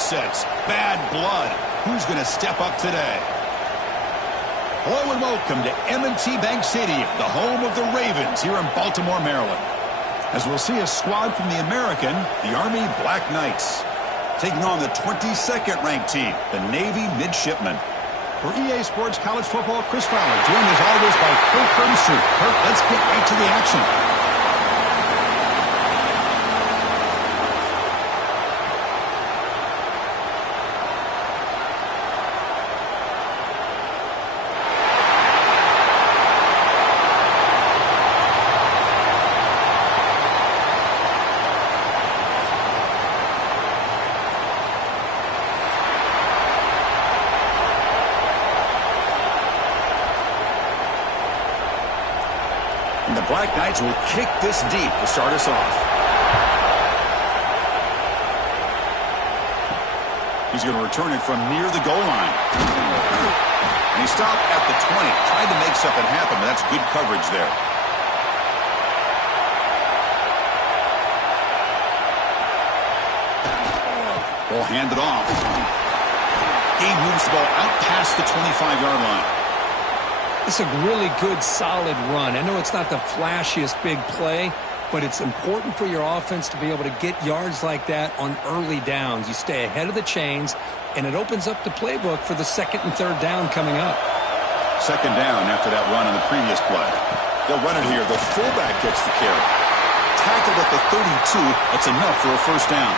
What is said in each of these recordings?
upsets, bad blood. Who's going to step up today? Hello and welcome to M&T Bank Stadium, the home of the Ravens here in Baltimore, Maryland. As we'll see a squad from the American, the Army Black Knights, taking on the 22nd ranked team, the Navy Midshipmen. For EA Sports College Football, Chris Fowler, joined as always by Kirk Herbstreit. Kirk, let's get right to the action. And the Black Knights will kick this deep to start us off. He's going to return it from near the goal line. And he stopped at the 20. Tried to make something happen, but that's good coverage there. Ball handed off. He moves the ball out past the 25-yard line. It's a really good, solid run. I know it's not the flashiest big play, but it's important for your offense to be able to get yards like that on early downs. You stay ahead of the chains, and it opens up the playbook for the second and third down coming up. Second down after that run on the previous play. They'll run it here. The fullback gets the carry. Tackled at the 32. That's enough for a first down.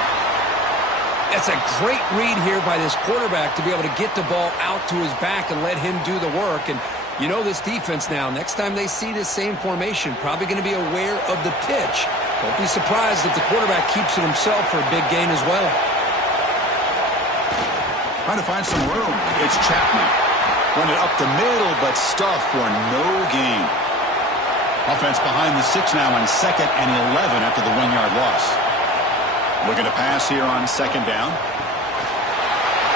That's a great read here by this quarterback to be able to get the ball out to his back and let him do the work. And you know this defense now, next time they see this same formation, probably going to be aware of the pitch. Don't be surprised if the quarterback keeps it himself for a big gain as well. Trying to find some room. It's Chapman. Run it up the middle, but stuffed for no gain. Offense behind the 6 now on 2nd and 11 after the 1-yard loss. Looking to pass here on 2nd down.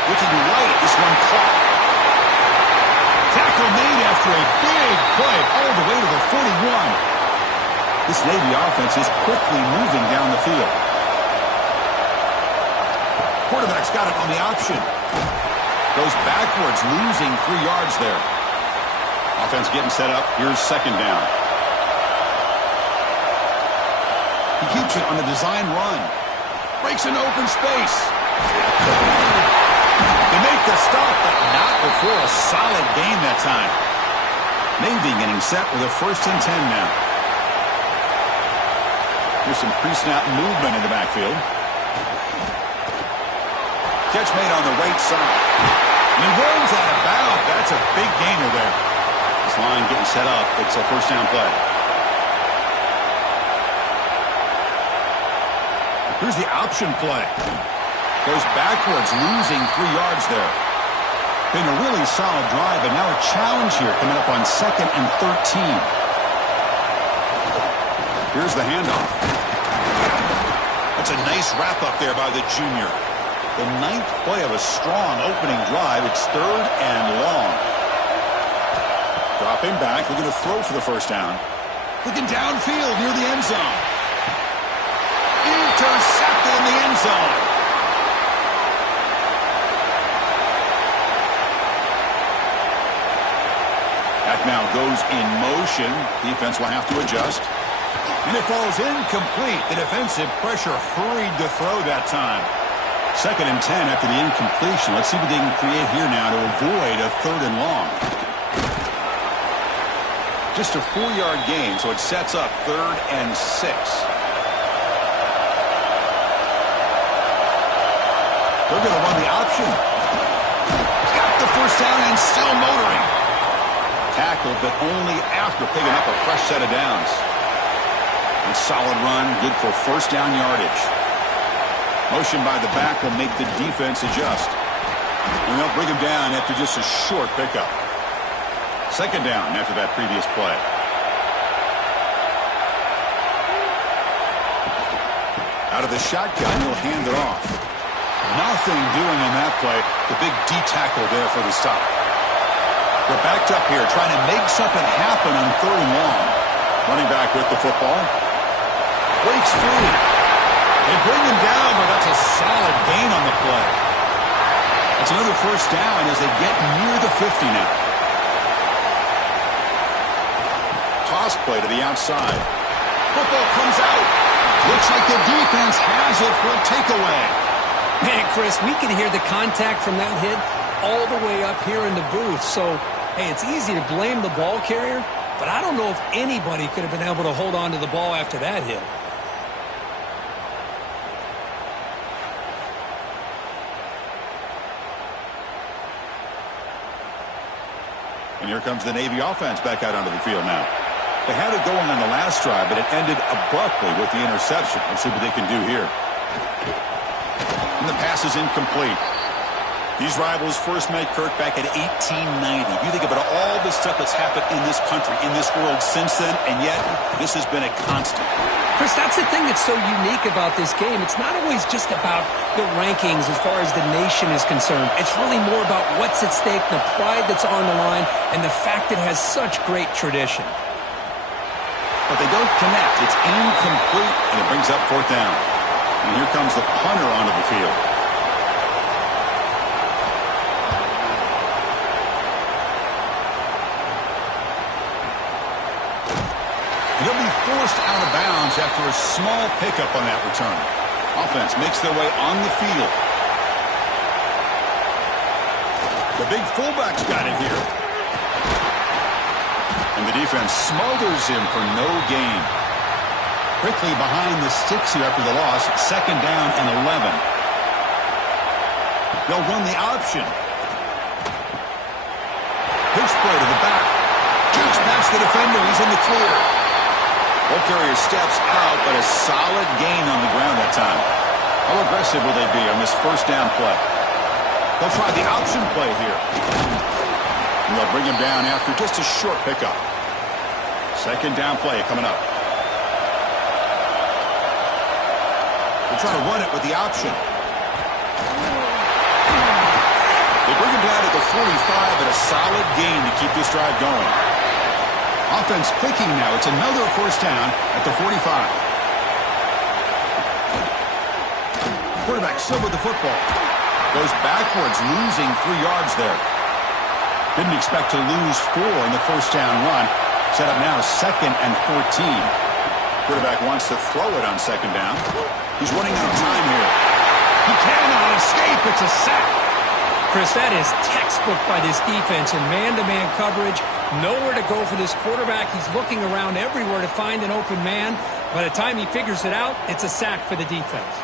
Looking right, this one caught. Tackle made after a big play all the way to the 41. This Navy offense is quickly moving down the field. Quarterback's got it on the option. Goes backwards, losing 3 yards there. Offense getting set up. Here's 2nd down. He keeps it on the design run. Breaks an open space. They make the stop, but not before a solid gain that time. Navy getting set with a 1st and 10 now. Here's some pre-snap movement in the backfield. Catch made on the right side. And he runs out of bounds. That's a big gainer there. This line getting set up. It's a 1st down play. Here's the option play. Goes backwards, losing 3 yards there. Been a really solid drive, but now a challenge here coming up on 2nd and 13. Here's the handoff. That's a nice wrap-up there by the junior. The 9th play of a strong opening drive. It's 3rd and long. Dropping back, looking to throw for the 1st down. Looking downfield near the end zone. Intercepted in the end zone. That now goes in motion. Defense will have to adjust. And it falls incomplete. The defensive pressure hurried to throw that time. 2nd and 10 after the incompletion. Let's see what they can create here now to avoid a 3rd and long. Just a 4-yard gain, so it sets up 3rd and 6. They're going to run the option. Got the 1st down and still motoring. Tackled, but only after picking up a fresh set of downs. A solid run, good for 1st down yardage. Motion by the back will make the defense adjust. And they'll bring him down after just a short pickup. 2nd down after that previous play. Out of the shotgun, he'll hand it off. Nothing doing on that play. The big D tackle there for the stop. They're backed up here, trying to make something happen on 3rd and long. Running back with the football. Breaks free. They bring him down, but that's a solid gain on the play. a first down as they get near the 50 now. Toss play to the outside. Football comes out. Looks like the defense has it for a takeaway. Man, Chris, we can hear the contact from that hit all the way up here in the booth. So, hey, it's easy to blame the ball carrier, but I don't know if anybody could have been able to hold on to the ball after that hit. And here comes the Navy offense back out onto the field now. They had it going on the last drive, but it ended abruptly with the interception. Let's see what they can do here. And the pass is incomplete. These rivals first met Kirk back in 1890. You think about all the stuff that's happened in this country, in this world since then, and yet this has been a constant. Chris, that's the thing that's so unique about this game. It's not always just about the rankings as far as the nation is concerned. It's really more about what's at stake, the pride that's on the line, and the fact it has such great tradition. But they don't connect. It's incomplete, and it brings up fourth down. And here comes the punter onto the field. And he'll be forced out of bounds after a small pickup on that return. Offense makes their way on the field. The big fullback's got it here. And the defense smothers him for no gain. Quickly behind the sticks here after the loss. Second down and 11. They'll run the option. Pitch play to the back. Kicks past the defender. He's in the clear. Ball carrier steps out, but a solid gain on the ground that time. How aggressive will they be on this first down play? They'll try the option play here. And they'll bring him down after just a short pickup. Second down play coming up. They're trying to run it with the option. They bring him down at the 45, and a solid gain to keep this drive going. Offense clicking now. It's another first down at the 45. Quarterback still with the football. Goes backwards, losing 3 yards there. Didn't expect to lose 4 in the first down run. Set up now second and 14. Quarterback wants to throw it on second down. He's running out of time here. He cannot escape. It's a sack. Chris, that is textbook by this defense in man-to-man coverage. Nowhere to go for this quarterback. He's looking around everywhere to find an open man. By the time he figures it out, it's a sack for the defense.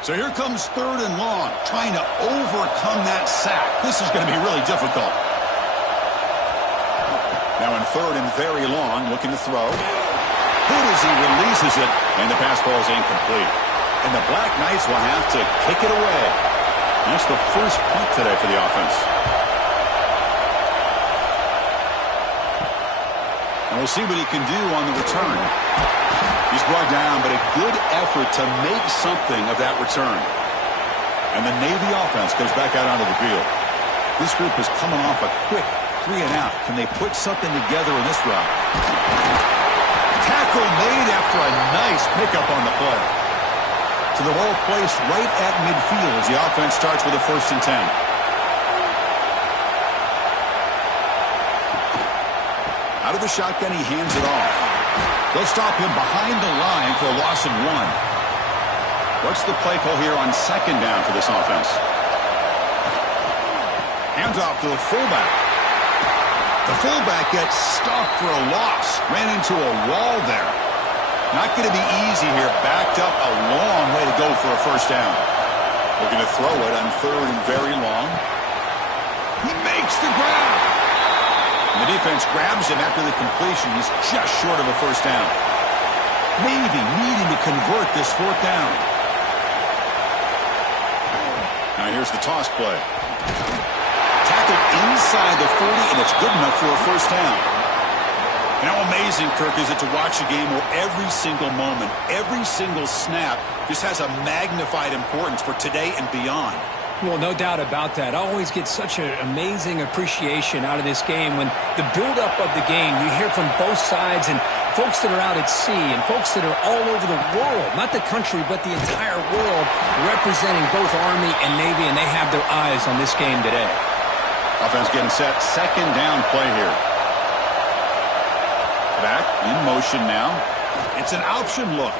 So here comes third and long, trying to overcome that sack. This is going to be really difficult. Now in third and very long, looking to throw. Good as he releases it, and the pass falls incomplete. And the Black Knights will have to kick it away. That's the first punt today for the offense. And we'll see what he can do on the return. He's brought down, but a good effort to make something of that return. And the Navy offense goes back out onto the field. This group is coming off a quick 3 and out. Can they put something together in this round? Tackle made after a nice pickup on the play. So the ball placed right at midfield as the offense starts with a 1st and 10. Out of the shotgun, he hands it off. They'll stop him behind the line for a loss of 1. What's the play call here on second down for this offense? Hands off to the fullback. The fullback gets stuffed for a loss. Ran into a wall there. Not going to be easy here. Backed up a long way to go for a first down. Looking to throw it on third and very long. He makes the grab. And the defense grabs him after the completion. He's just short of a first down. Navy needing to convert this 4th down. Now here's the toss play. Tackled inside the 40, and it's good enough for a first down. And how amazing, Kirk, is it to watch a game where every single moment, every single snap just has a magnified importance for today and beyond. Well, no doubt about that. I always get such an amazing appreciation out of this game when the buildup of the game, you hear from both sides and folks that are out at sea and folks that are all over the world, not the country, but the entire world, representing both Army and Navy, and they have their eyes on this game today. Offense getting set. Second down play here. Back in motion now. It's an option look.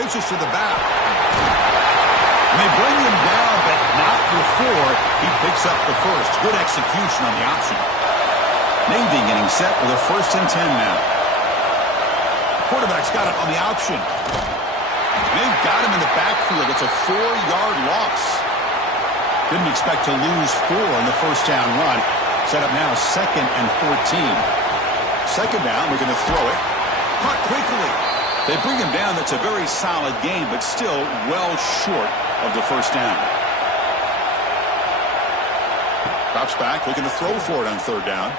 Pitches to the back. And they bring him down, but not before he picks up the first. Good execution on the option. Navy getting set with a 1st and 10 now. Quarterback's got it on the option. They've got him in the backfield. It's a 4-yard loss. Didn't expect to lose 4 in the first down run. Set up now 2nd and 14. Second down, we're going to throw it. Caught quickly. They bring him down. That's a very solid game, but still well short of the first down. Drops back, looking to throw for it on 3rd down.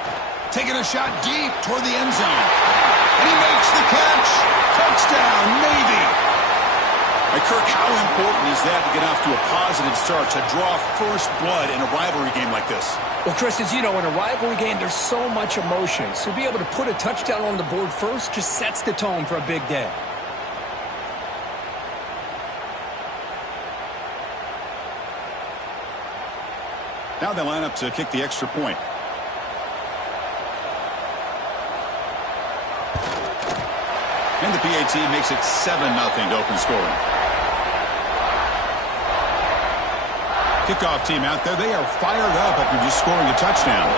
Taking a shot deep toward the end zone. And he makes the catch. Touchdown, Navy. Hey, Kirk, how important is that to get off to a positive start, to draw first blood in a rivalry game like this? Well, Chris, as you know, in a rivalry game, there's so much emotion. So to be able to put a touchdown on the board first just sets the tone for a big day. Now they line up to kick the extra point. And the PAT makes it 7-0 to open scoring. Kickoff team out there. They are fired up after just scoring a touchdown.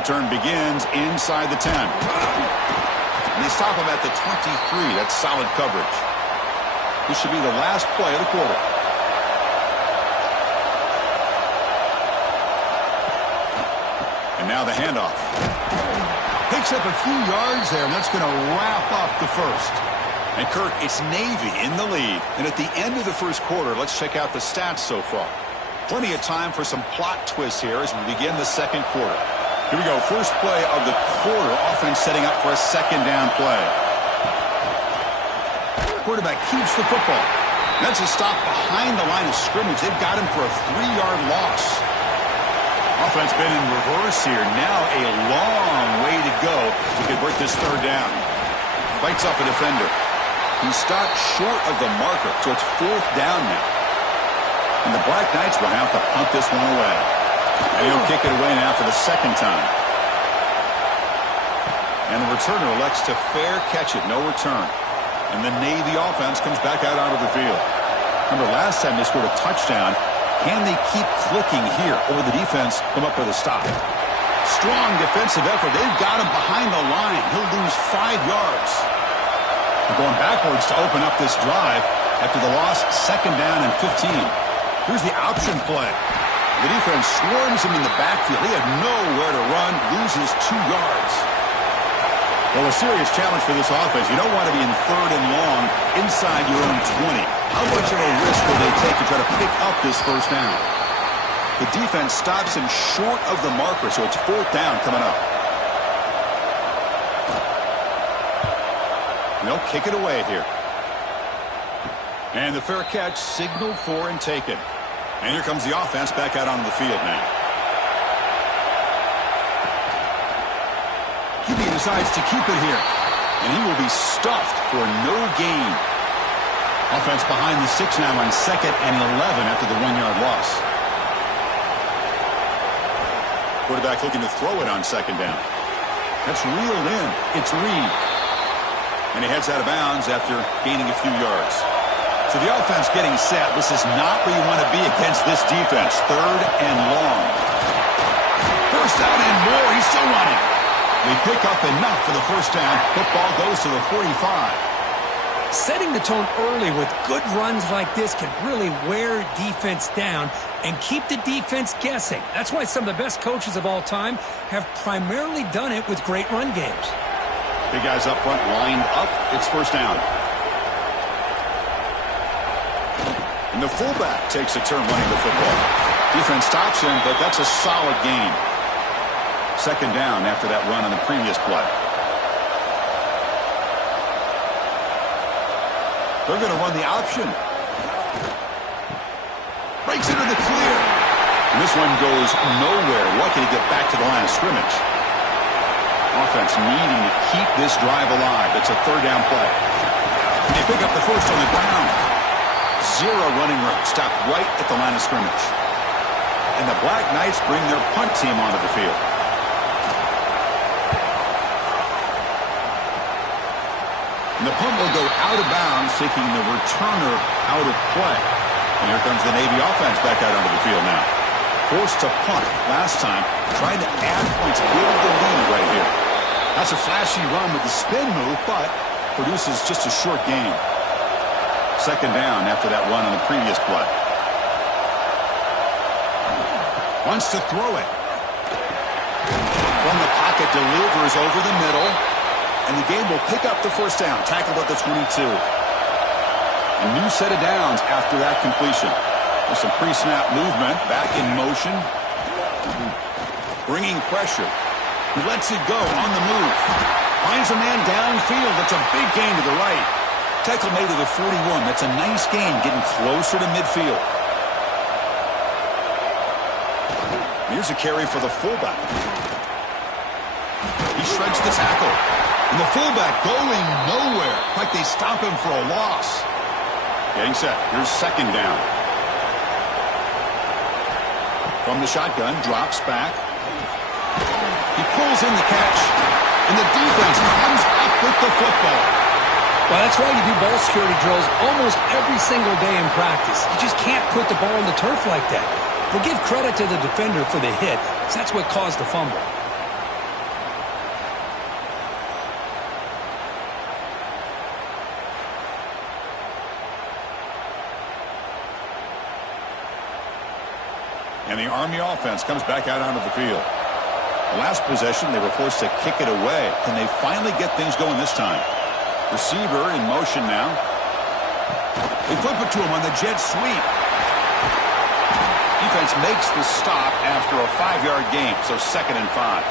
Return begins inside the 10. And they stop him at the 23. That's solid coverage. This should be the last play of the quarter. And now the handoff. Picks up a few yards there, and that's going to wrap up the first. And Kirk, it's Navy in the lead. And at the end of the first quarter, let's check out the stats so far. Plenty of time for some plot twists here as we begin the second quarter. Here we go. First play of the quarter. Offense setting up for a 2nd down play. Quarterback keeps the football. That's a stop behind the line of scrimmage. They've got him for a 3-yard loss. Offense been in reverse here. Now a long way to go to convert this 3rd down. Bites off a defender. He stopped short of the marker, so it's 4th down now. And the Black Knights will have to punt this one away. And he'll kick it away now for the 2nd time. And the returner elects to fair catch it. No return. And the Navy offense comes back out onto the field. Remember, last time they scored a touchdown. Can they keep clicking here, or will the defense come up with a stop? Strong defensive effort. They've got him behind the line. He'll lose 5 yards. They're going backwards to open up this drive after the loss. 2nd down and 15. Here's the option play. The defense swarms him in the backfield. He had nowhere to run, loses 2 yards. Well, a serious challenge for this offense. You don't want to be in 3rd and long inside your own 20. How much of a risk will they take to try to pick up this first down? The defense stops him short of the marker, so it's 4th down coming up. And they'll kick it away here. And the fair catch signaled for and taken. And here comes the offense back out onto the field now. QB decides to keep it here. And he will be stuffed for no gain. Offense behind the 6 now on 2nd and 11 after the 1-yard loss. Quarterback looking to throw it on 2nd down. That's reeled in. It's Reed. And he heads out of bounds after gaining a few yards. So the offense getting set. This is not where you want to be against this defense. 3rd and long. First down and more. He's still running. They pick up enough for the first down. Football goes to the 45. Setting the tone early with good runs like this can really wear defense down and keep the defense guessing. That's why some of the best coaches of all time have primarily done it with great run games. Big guys up front lined up. It's first down. And the fullback takes a turn running the football. Defense stops him, but that's a solid gain. 2nd down after that run on the previous play. They're going to run the option. Breaks into the clear. And this one goes nowhere. Lucky to get back to the line of scrimmage. Offense needing to keep this drive alive. It's a third down play. They pick up the first on the ground. Zero running room. Stopped right at the line of scrimmage. And the Black Knights bring their punt team onto the field. And the punt will go out of bounds, taking the returner out of play. And here comes the Navy offense back out onto the field now. Forced to punt last time, trying to add points, build the lead right here. That's a flashy run with the spin move, but produces just a short gain. Second down after that run on the previous play. Wants to throw it. From the pocket, delivers over the middle. And the game will pick up the first down. Tackled at the 22. A new set of downs after that completion. With some pre-snap movement. Back in motion. Bringing pressure. He lets it go on the move. Finds a man downfield. That's a big gain to the right. Tackle made to the 41. That's a nice gain, getting closer to midfield. Here's a carry for the fullback. He shreds the tackle. And the fullback going nowhere. Like they stop him for a loss. Getting set. Here's second down. From the shotgun, drops back. He pulls in the catch. And the defense comes up with the football. Well, that's why you do ball security drills almost every single day in practice. You just can't put the ball on the turf like that. We'll give credit to the defender for the hit, because that's what caused the fumble. And the Army offense comes back out onto the field. Last possession, they were forced to kick it away. Can they finally get things going this time? Receiver in motion now. They flip it to him on the jet sweep. Defense makes the stop after a 5-yard gain, so 2nd and 5.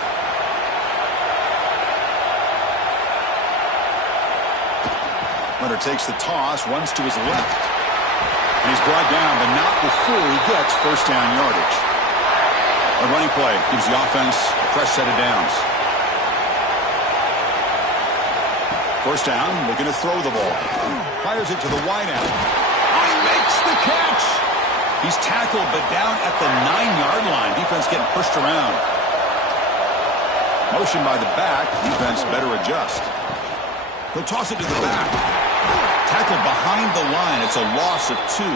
Leonard takes the toss, runs to his left. And he's brought down, but not before he gets first down yardage. A running play gives the offense a fresh set of downs. First down, looking to throw the ball. Fires it to the wideout. Oh, he makes the catch! He's tackled, but down at the 9-yard line. Defense getting pushed around. Motion by the back. Defense better adjust. He'll toss it to the back. Tackled behind the line. It's a loss of 2.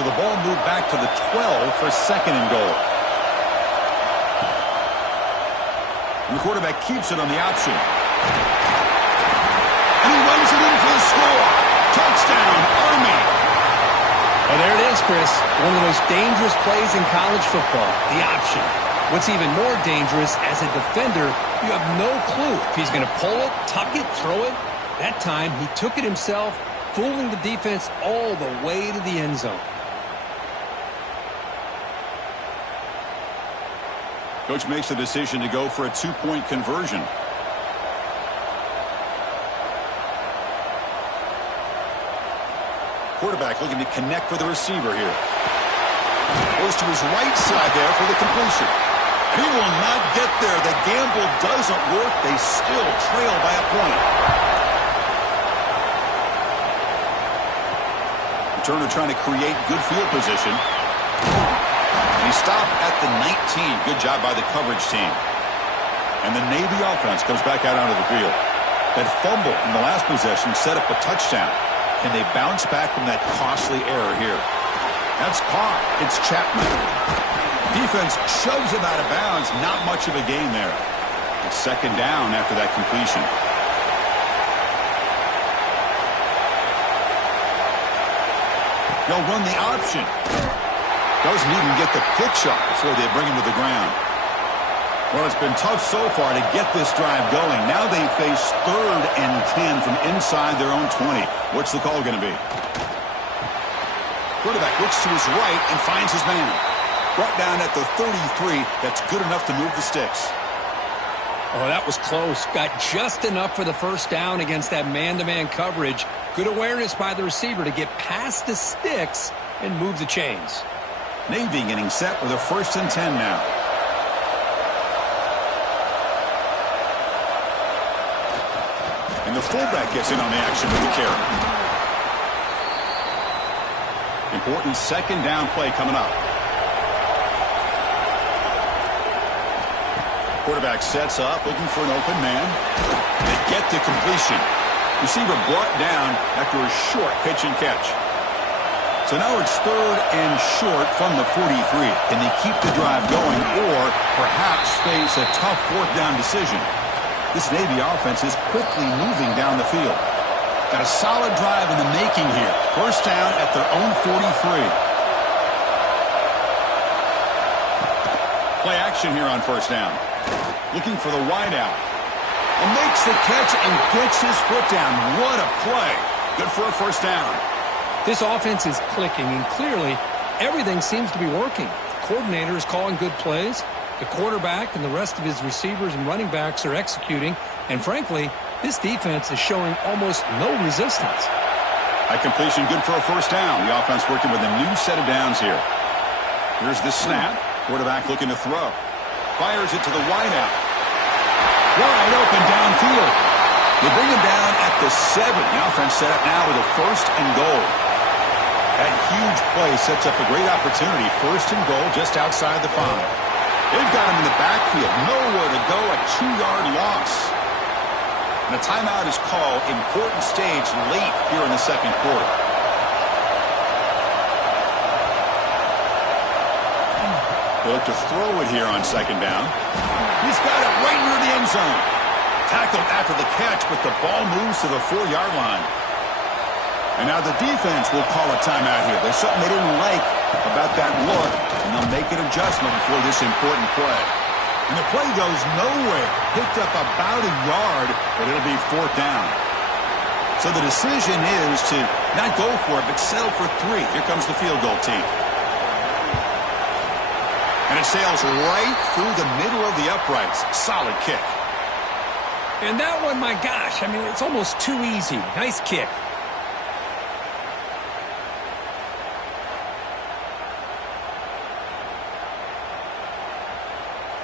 So the ball moved back to the 12 for second and goal. And the quarterback keeps it on the option. And he runs it in for the score. Touchdown, Army. Well, there it is, Chris. One of the most dangerous plays in college football, the option. What's even more dangerous, as a defender, you have no clue if he's going to pull it, tuck it, throw it. That time, he took it himself, fooling the defense all the way to the end zone. Coach makes the decision to go for a 2-point conversion. Quarterback looking to connect with the receiver here. Goes to his right side there for the completion. He will not get there. The gamble doesn't work. They still trail by a point. Turner trying to create good field position. And he stopped at the 19. Good job by the coverage team. And the Navy offense comes back out onto the field. That fumble in the last possession set up a touchdown. Can they bounce back from that costly error here? That's caught. It's Chapman. Defense shoves him out of bounds. Not much of a gain there. It's second down after that completion. They'll run the option. Doesn't even get the pitch up before they bring him to the ground. Well, it's been tough so far to get this drive going. Now they face 3rd and 10 from inside their own 20. What's the call going to be? Quarterback looks to his right and finds his man. Brought down at the 33. That's good enough to move the sticks. Oh, that was close. Got just enough for the first down against that man-to-man coverage. Good awareness by the receiver to get past the sticks and move the chains. Navy getting set with a 1st and 10 now. And the fullback gets in on the action with the carry. Important 2nd down play coming up. Quarterback sets up, looking for an open man. They get the completion. Receiver brought down after a short pitch and catch. So now it's 3rd and short from the 43. Can they keep the drive going or perhaps face a tough 4th down decision? This Navy offense is quickly moving down the field. Got a solid drive in the making here. 1st down at their own 43. Play action here on 1st down. Looking for the wideout. And makes the catch and gets his foot down. What a play. Good for a 1st down. This offense is clicking, and clearly everything seems to be working. The coordinator is calling good plays. The quarterback and the rest of his receivers and running backs are executing. And frankly, this defense is showing almost no resistance. High completion, good for a 1st down. The offense working with a new set of downs here. Here's the snap. Quarterback looking to throw. Fires it to the wideout. Wide open downfield. They bring him down at the 7. The offense set up now with a 1st and goal. That huge play sets up a great opportunity. 1st and goal just outside the 5. They've got him in the backfield. Nowhere to go, a 2-yard loss. And a timeout is called. Important stage late here in the 2nd quarter. They look to throw it here on 2nd down. He's got it right near the end zone. Tackled after the catch, but the ball moves to the 4-yard line. And now the defense will call a timeout here. There's something they didn't like about that look, and they'll make an adjustment before this important play. And the play goes nowhere. Picked up about a yard, but it'll be 4th down. So the decision is to not go for it, but settle for 3. Here comes the field goal team. And it sails right through the middle of the uprights. Solid kick. And that one, my gosh, I mean, it's almost too easy. Nice kick.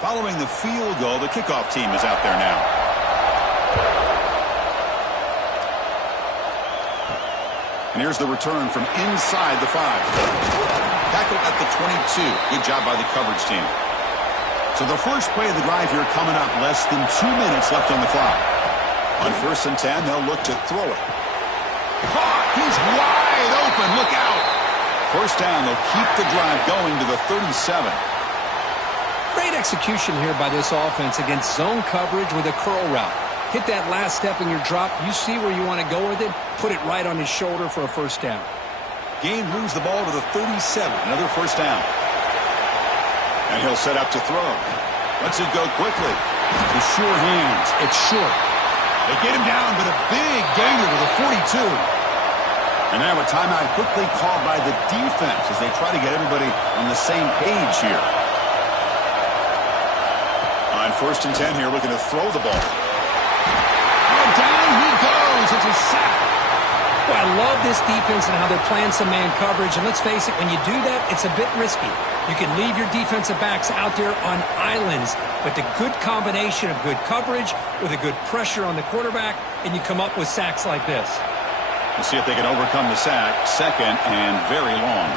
Following the field goal, the kickoff team is out there now. And here's the return from inside the 5. Tackled at the 22. Good job by the coverage team. So the first play of the drive here coming up. Less than 2 minutes left on the clock. On 1st and 10, they'll look to throw it. Caught! He's wide open. Look out! 1st down, they'll keep the drive going to the 37. Great execution here by this offense against zone coverage with a curl route. Hit that last step in your drop. You see where you want to go with it. Put it right on his shoulder for a 1st down. Gain moves the ball to the 37. Another 1st down. And he'll set up to throw. Lets it go quickly. The sure hands. It's short. They get him down, but a big gainer to the 42. And now a timeout quickly called by the defense as they try to get everybody on the same page here. On 1st and 10 here, looking to throw the ball. And down he goes. It's a sack. Well, I love this defense and how they're playing some man coverage. And let's face it, when you do that, it's a bit risky. You can leave your defensive backs out there on islands, but the good combination of good coverage with a good pressure on the quarterback, and you come up with sacks like this. We'll see if they can overcome the sack. 2nd and very long.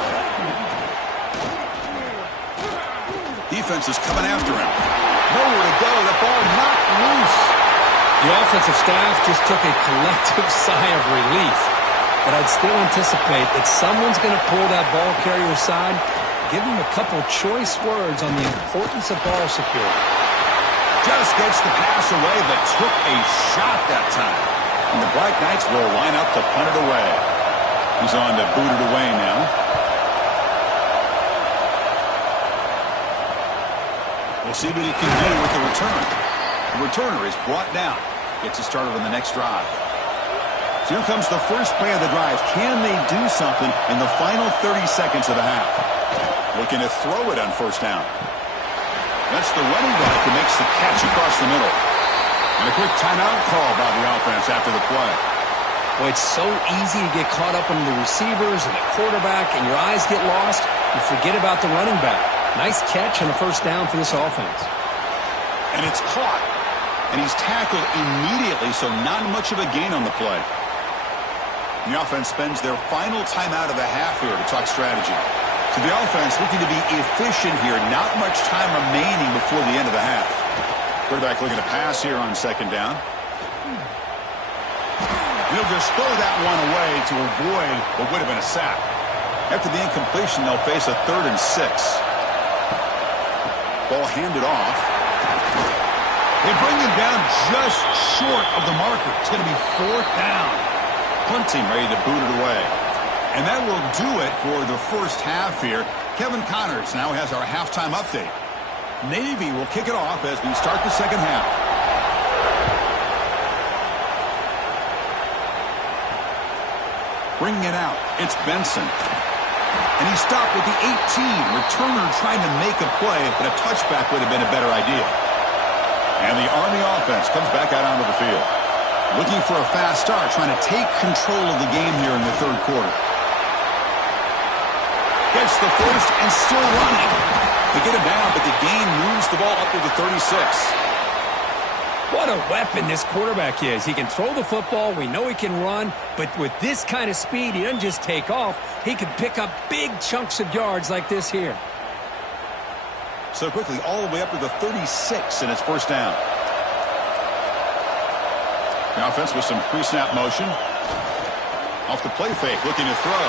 Defense is coming after him. Nowhere to go. The ball knocked loose. The offensive staff just took a collective sigh of relief. But I'd still anticipate that someone's going to pull that ball carrier aside, give him a couple choice words on the importance of ball security. Just gets the pass away, but took a shot that time. And the Black Knights will line up to punt it away. He's on to boot it away now. We'll see what he can do with the return. The returner is brought down. Gets it started on the next drive. So here comes the first play of the drive. Can they do something in the final 30 seconds of the half? Looking to throw it on 1st down. That's the running back who makes the catch across the middle. And a quick timeout call by the offense after the play. Well, it's so easy to get caught up in the receivers and the quarterback, and your eyes get lost. You forget about the running back. Nice catch and a first down for this offense. And it's caught. And he's tackled immediately, so not much of a gain on the play. The offense spends their final timeout of the half here to talk strategy. So the offense looking to be efficient here. Not much time remaining before the end of the half. Quarterback looking to pass here on second down. He'll just throw that one away to avoid what would have been a sack. After the incompletion, they'll face a 3rd and 6. Ball handed off. They bring him down just short of the marker. It's going to be 4th down. Punt team ready to boot it away. And that will do it for the first half here. Kevin Connors now has our halftime update. Navy will kick it off as we start the second half. Bringing it out, it's Benson. And he stopped with the 18. Returner trying to make a play, but a touchback would have been a better idea. And the Army offense comes back out onto the field. Looking for a fast start, trying to take control of the game here in the third quarter. Gets the first and still running. They get him down, but the gain moves the ball up to the 36. What a weapon this quarterback is. He can throw the football. We know he can run. But with this kind of speed, he doesn't just take off. He can pick up big chunks of yards like this here. So quickly, all the way up to the 36 in its first down. The offense with some pre-snap motion. Off the play fake, looking to throw.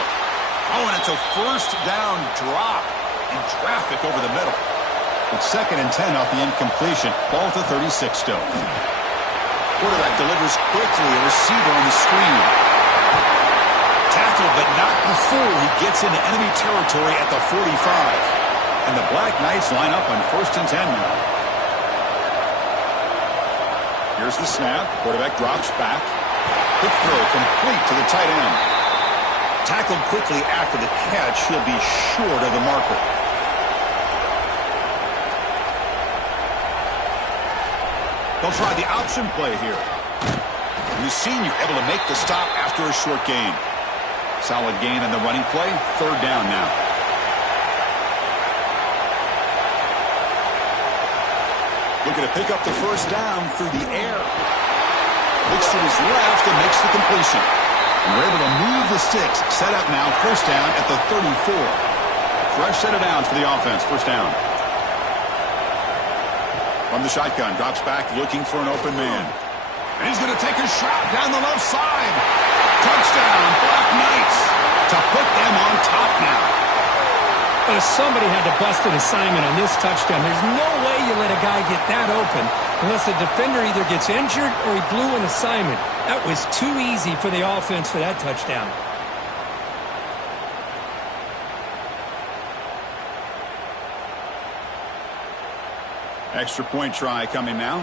Oh, and it's a first down drop in traffic over the middle. It's 2nd and 10 off the incompletion. Ball to 36 still. Quarterback delivers quickly. A receiver on the screen. Tackled, but not before he gets into enemy territory at the 45. And the Black Knights line up on 1st and 10 now. Here's the snap. Quarterback drops back. Quick throw complete to the tight end. Tackled quickly after the catch. He'll be short of the marker. They'll try the option play here. And the senior able to make the stop after a short gain. Solid gain on the running play. 3rd down now. Looking to pick up the first down through the air. Looks to his left and makes the completion. And we're able to move the sticks. Set up now. First down at the 34. Fresh set of downs for the offense. First down. From the shotgun, drops back, looking for an open man. And he's going to take a shot down the left side. Touchdown, Black Knights, to put them on top now. Somebody had to bust an assignment on this touchdown. There's no way you let a guy get that open unless the defender either gets injured or he blew an assignment. That was too easy for the offense for that touchdown. Extra point try coming now.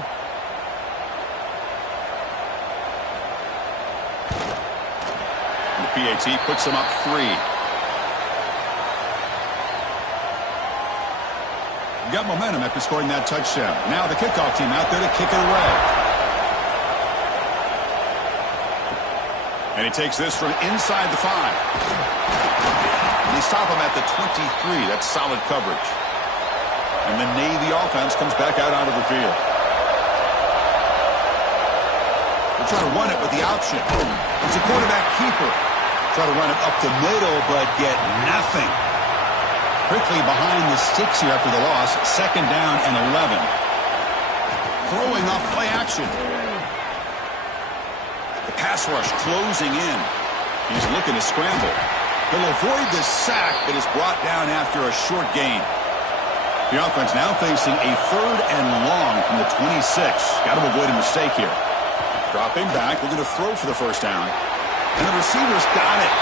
And the PAT puts them up 3. Got momentum after scoring that touchdown. Now the kickoff team out there to kick it away. And he takes this from inside the 5. And they stop him at the 23. That's solid coverage. And the Navy offense comes back out onto the field. They'll try to run it with the option. It's a quarterback keeper. Try to run it up the middle, but get nothing. Quickly behind the sticks here after the loss. 2nd down and 11. Throwing off play action. The pass rush closing in. He's looking to scramble. He'll avoid the sack, but is brought down after a short gain. The offense now facing a 3rd and long from the 26. Got to avoid a mistake here. Dropping back, looking to throw for the first down. And the receiver's got it.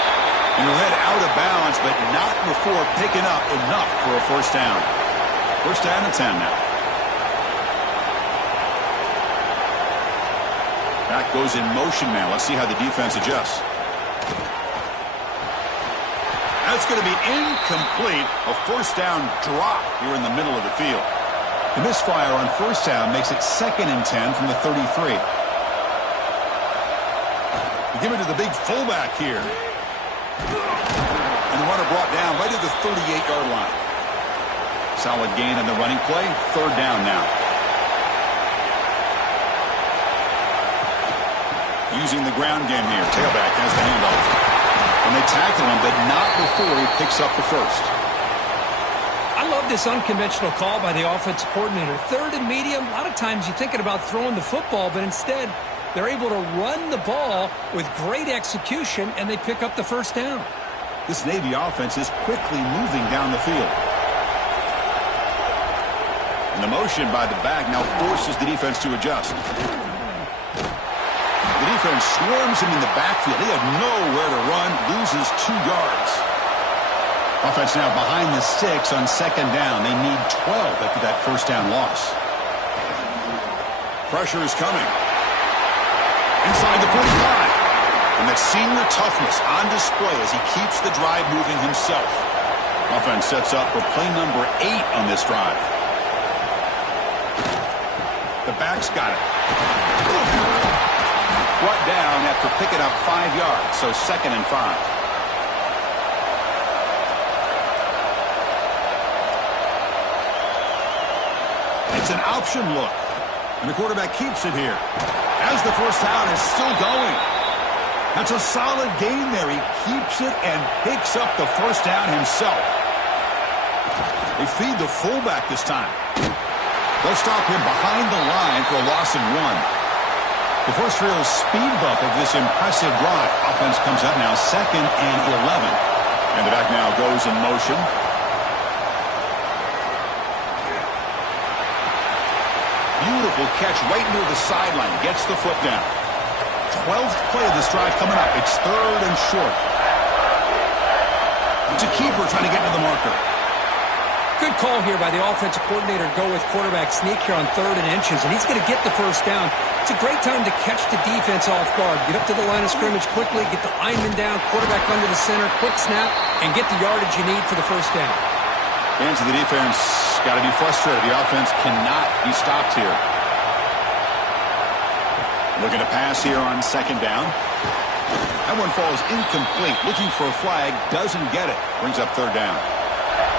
And he'll head out of bounds, but not before picking up enough for a first down. First down and 10 now. Back goes in motion now. Let's see how the defense adjusts. That's going to be incomplete. A first down drop here in the middle of the field. The misfire on first down makes it 2nd and 10 from the 33. Give it to the big fullback here. And the runner brought down right at the 38-yard line. Solid gain on the running play. Third down now. Using the ground game here. Tailback has the handoff. And they tackle him, but not before he picks up the first. I love this unconventional call by the offensive coordinator. Third and medium, a lot of times you're thinking about throwing the football, but instead they're able to run the ball with great execution, and they pick up the first down. This Navy offense is quickly moving down the field. And the motion by the back now forces the defense to adjust. The defense swarms him in the backfield. He had nowhere to run, loses 2 yards. Offense now behind the 6 on second down. They need 12 after that first down loss. Pressure is coming. Inside the 45. And that senior toughness on display as he keeps the drive moving himself. Offense sets up for play number 8 on this drive. The back's got it. Brought down after picking up 5 yards, so 2nd and 5. It's an option look. And the quarterback keeps it here. As the first down is still going. That's a solid gain there. He keeps it and picks up the first down himself. They feed the fullback this time. They'll stop him behind the line for a loss of 1. The first real speed bump of this impressive drive. Offense comes up now 2nd and 11. And the back now goes in motion. Beautiful catch right near the sideline. Gets the foot down. 12th play of this drive coming up. It's 3rd and short. It's a keeper trying to get to the marker. Good call here by the offensive coordinator to go with quarterback sneak here on 3rd and inches, and he's going to get the first down. It's a great time to catch the defense off guard. Get up to the line of scrimmage quickly, get the lineman down, quarterback under the center, quick snap, and get the yardage you need for the first down. Fans of the defense got to be frustrated. The offense cannot be stopped here. Looking to pass here on 2nd down. That one falls incomplete. Looking for a flag, doesn't get it. Brings up 3rd down.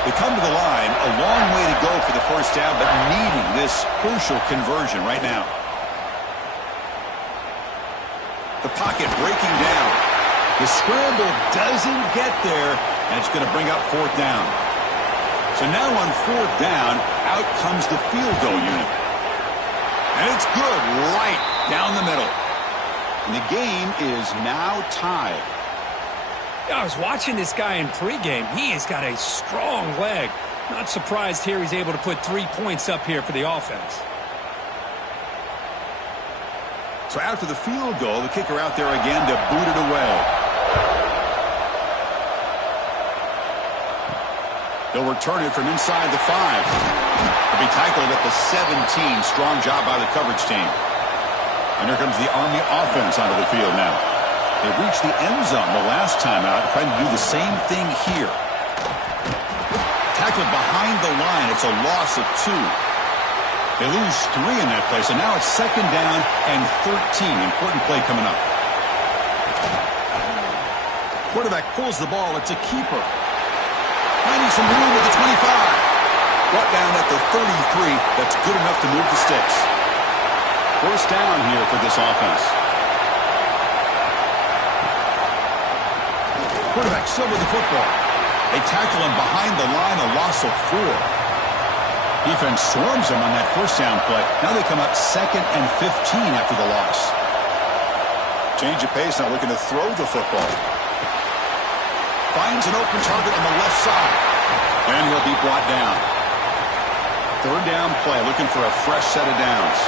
They come to the line, a long way to go for the first down, but needing this crucial conversion right now. The pocket breaking down. The scramble doesn't get there, and it's going to bring up 4th down. So now on 4th down, out comes the field goal unit. And it's good right down the middle. And the game is now tied. I was watching this guy in pregame. He has got a strong leg. Not surprised here he's able to put 3 points up here for the offense. So after the field goal, the kicker out there again to boot it away. They'll return it from inside the 5. They'll be tackled at the 17. Strong job by the coverage team. And here comes the Army offense onto the field now. They reached the end zone the last time out, trying to do the same thing here. Tackled behind the line. It's a loss of 2. They lose 3 in that play, so now it's 2nd down and 13. Important play coming up. Quarterback pulls the ball. It's a keeper. Finding some room at the 25. Brought down at the 33. That's good enough to move the sticks. First down here for this offense. Quarterback still with the football. They tackle him behind the line, a loss of 4. Defense swarms him on that first down play. Now they come up 2nd and 15 after the loss. Change of pace, now looking to throw the football. Finds an open target on the left side. And he'll be brought down. 3rd down play, looking for a fresh set of downs.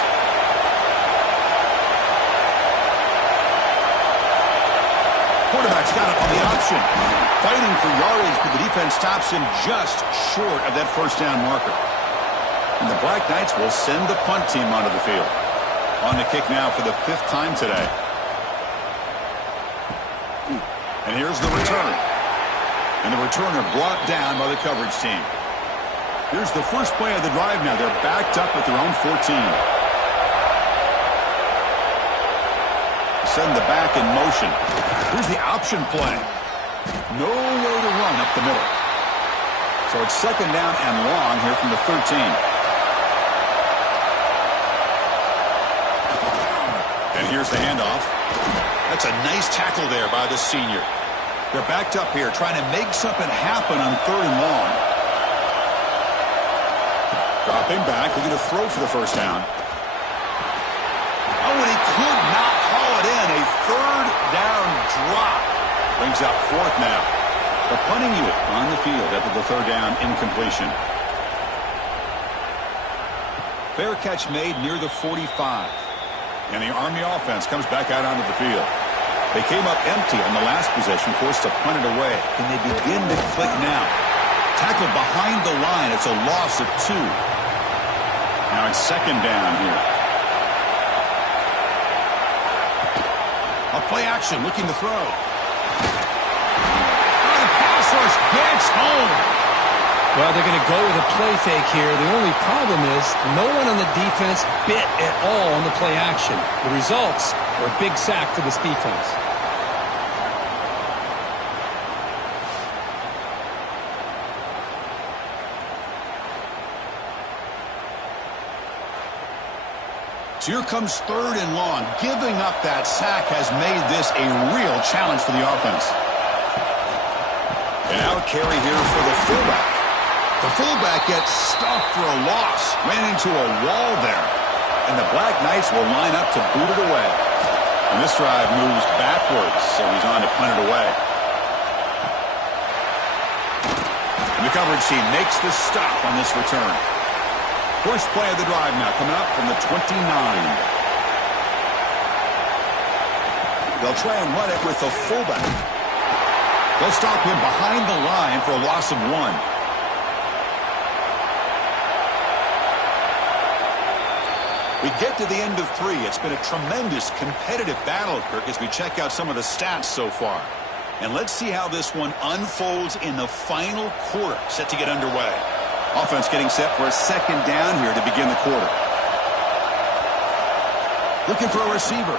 Quarterback's got it on the option. Fighting for yardage, but the defense stops him just short of that first down marker. And the Black Knights will send the punt team onto the field. On the kick now for the 5th time today. And here's the return. And the returner brought down by the coverage team. Here's the first play of the drive now. They're backed up at their own 14. Send the back in motion. Here's the option play. Nowhere to run up the middle. So it's second down and long here from the 13. And here's the handoff. That's a nice tackle there by the senior. They're backed up here trying to make something happen on third and long. Dropping back, looking to throw for the first down. Oh, and he could not haul it in. A third down drop. Brings out fourth now. The punting unit on the field after the third down incompletion. Fair catch made near the 45. And the Army offense comes back out onto the field. They came up empty on the last possession, forced to punt it away. And they begin to click now. Tackled behind the line. It's a loss of 2. Now it's second down here. A play action, looking to throw. Oh, the pass rush gets home. Well, they're going to go with a play fake here. The only problem is no one on the defense bit at all on the play action. The results are a big sack for this defense. So here comes third and long. Giving up that sack has made this a real challenge for the offense. And out carry here for the fullback. The fullback gets stuffed for a loss. Ran into a wall there. And the Black Knights will line up to boot it away. And this drive moves backwards, so he's on to punt it away. And the coverage team makes the stop on this return. First play of the drive now coming up from the 29. They'll try and run it with the fullback. They'll stop him behind the line for a loss of 1. We get to the end of 3. It's been a tremendous competitive battle, Kirk, as we check out some of the stats so far. And let's see how this one unfolds in the final quarter, set to get underway. Offense getting set for a second down here to begin the quarter. Looking for a receiver.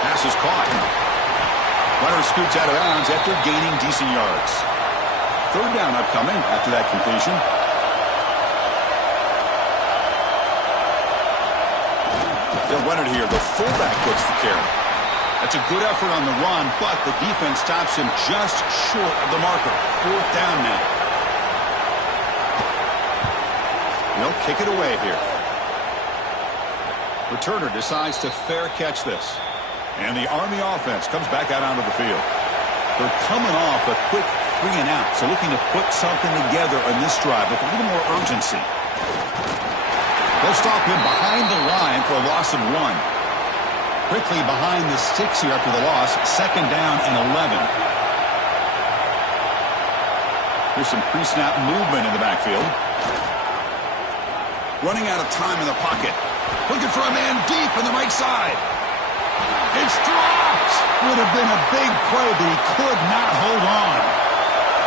Pass is caught. Runner scoots out of bounds after gaining decent yards. Third down upcoming after that completion. They'll run it here. The fullback gets the carry. That's a good effort on the run, but the defense stops him just short of the marker. Fourth down now. They'll kick it away here. Returner decides to fair catch this. And the Army offense comes back out onto the field. They're coming off a quick 3 and out, so looking to put something together on this drive with a little more urgency. They'll stop him behind the line for a loss of 1. Quickly behind the sticks here after the loss. Second down and 11. Here's some pre-snap movement in the backfield. Running out of time in the pocket. Looking for a man deep on the right side. It's dropped. Would have been a big play, but he could not hold on.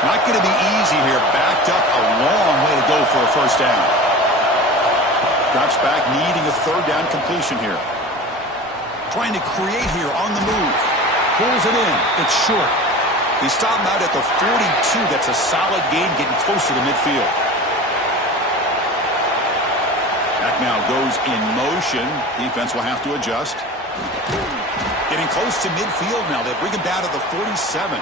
Not going to be easy here. Backed up a long way to go for a first down. Drops back, needing a third down completion here. Trying to create here on the move. Pulls it in. It's short. He stopped him out at the 42. That's a solid gain, getting closer to midfield. Back now goes in motion. Defense will have to adjust. Getting close to midfield now. They bring him down to the 47.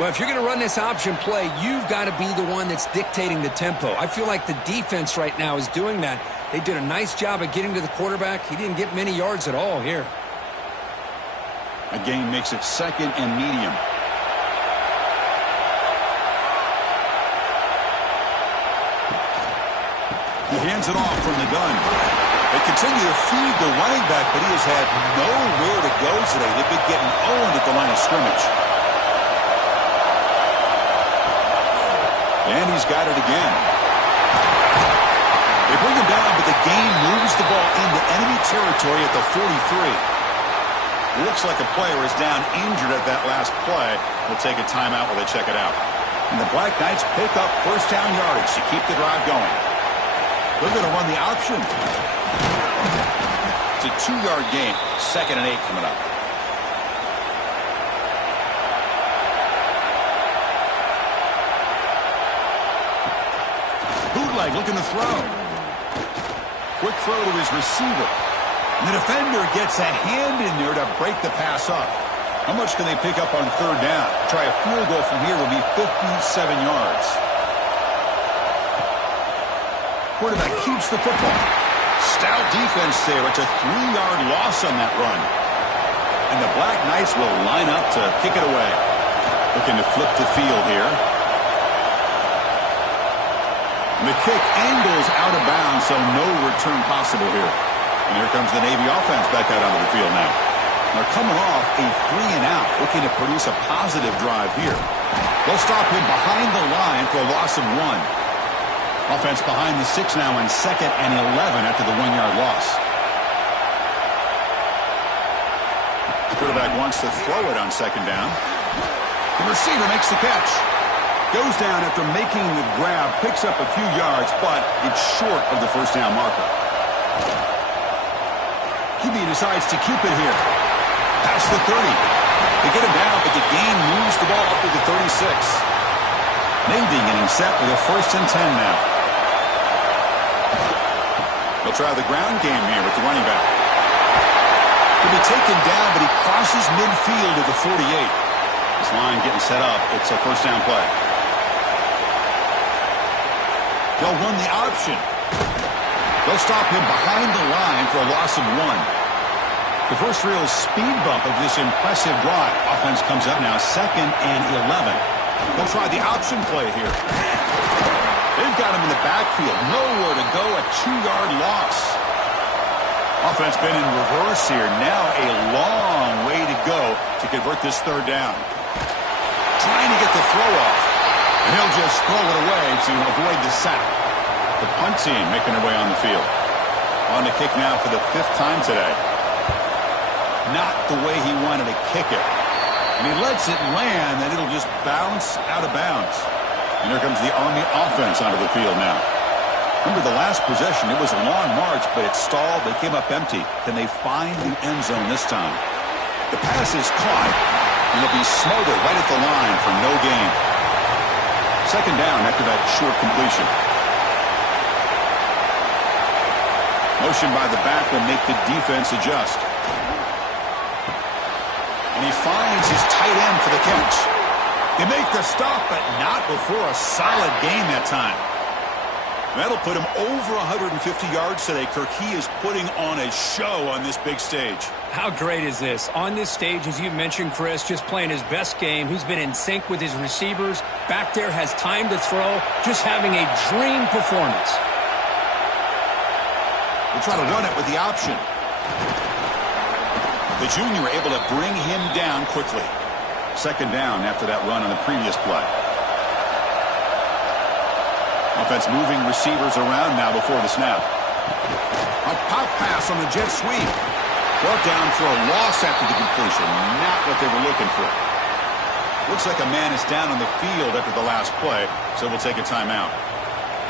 Well, if you're going to run this option play, you've got to be the one that's dictating the tempo. I feel like the defense right now is doing that. They did a nice job of getting to the quarterback. He didn't get many yards at all here. A gain makes it second and medium. He hands it off from the gun. They continue to feed the running back, but he has had nowhere to go today. They've been getting owned at the line of scrimmage. And he's got it again. They bring him down, but the gain moves the ball into enemy territory at the 43. It looks like a player is down injured at that last play. We'll take a timeout while they check it out. And the Black Knights pick up first down yardage to keep the drive going. They're going to run the option. Just a 2-yard gain. 2nd and 8 coming up. Bootleg looking to throw. Quick throw to his receiver. And the defender gets a hand in there to break the pass up. How much can they pick up on 3rd down? Try a field goal from here will be 57 yards. Quarterback keeps the football. Stout defense there. It's a 3-yard loss on that run. And the Black Knights will line up to kick it away. Looking to flip the field here. And the kick angles out of bounds, so no return possible here. And here comes the Navy offense back out onto the field now. They're coming off a 3-and-out, looking to produce a positive drive here. They'll stop him behind the line for a loss of 1. Offense behind the 6 now in 2nd and 11 after the 1-yard loss. The quarterback wants to throw it on 2nd down. The receiver makes the catch. Goes down after making the grab, picks up a few yards, but it's short of the 1st down marker. QB decides to keep it here. Past the 30. They get him down, but the gain moves the ball up to the 36. Navy getting set with a 1st and 10 now. They'll try the ground game here with the running back. He'll be taken down, but he crosses midfield at the 48. This line getting set up. It's a 1st down play. They'll run the option. They'll stop him behind the line for a loss of 1. The first real speed bump of this impressive drive. Offense comes up now 2nd and 11. They'll try the option play here. They've got him in the backfield. Nowhere to go. A 2-yard loss. Offense been in reverse here. Now a long way to go to convert this 3rd down. Trying to get the throw off. And he'll just throw it away to avoid the sack. The punt team making their way on the field. On the kick now for the 5th time today. Not the way he wanted to kick it. And he lets it land, and it'll just bounce out of bounds. And here comes the Army offense onto the field now. Remember the last possession, it was a long march, but it stalled. They came up empty. Can they find the end zone this time? The pass is caught, and it'll be smothered right at the line for no gain. 2nd down after that short completion. Motion by the back will make the defense adjust. And he finds his tight end for the catch. They make the stop, but not before a solid gain that time. That'll put him over 150 yards today. Kirk, he is putting on a show on this big stage. How great is this? On this stage, as you mentioned, Chris, just playing his best game. He's been in sync with his receivers. Back there, has time to throw. Just having a dream performance. We'll try to run it with the option. The junior able to bring him down quickly. 2nd down after that run on the previous play. Offense moving receivers around now before the snap. A pop pass on the jet sweep. Brought down for a loss after the completion. Not what they were looking for. Looks like a man is down on the field after the last play, so we'll take a timeout.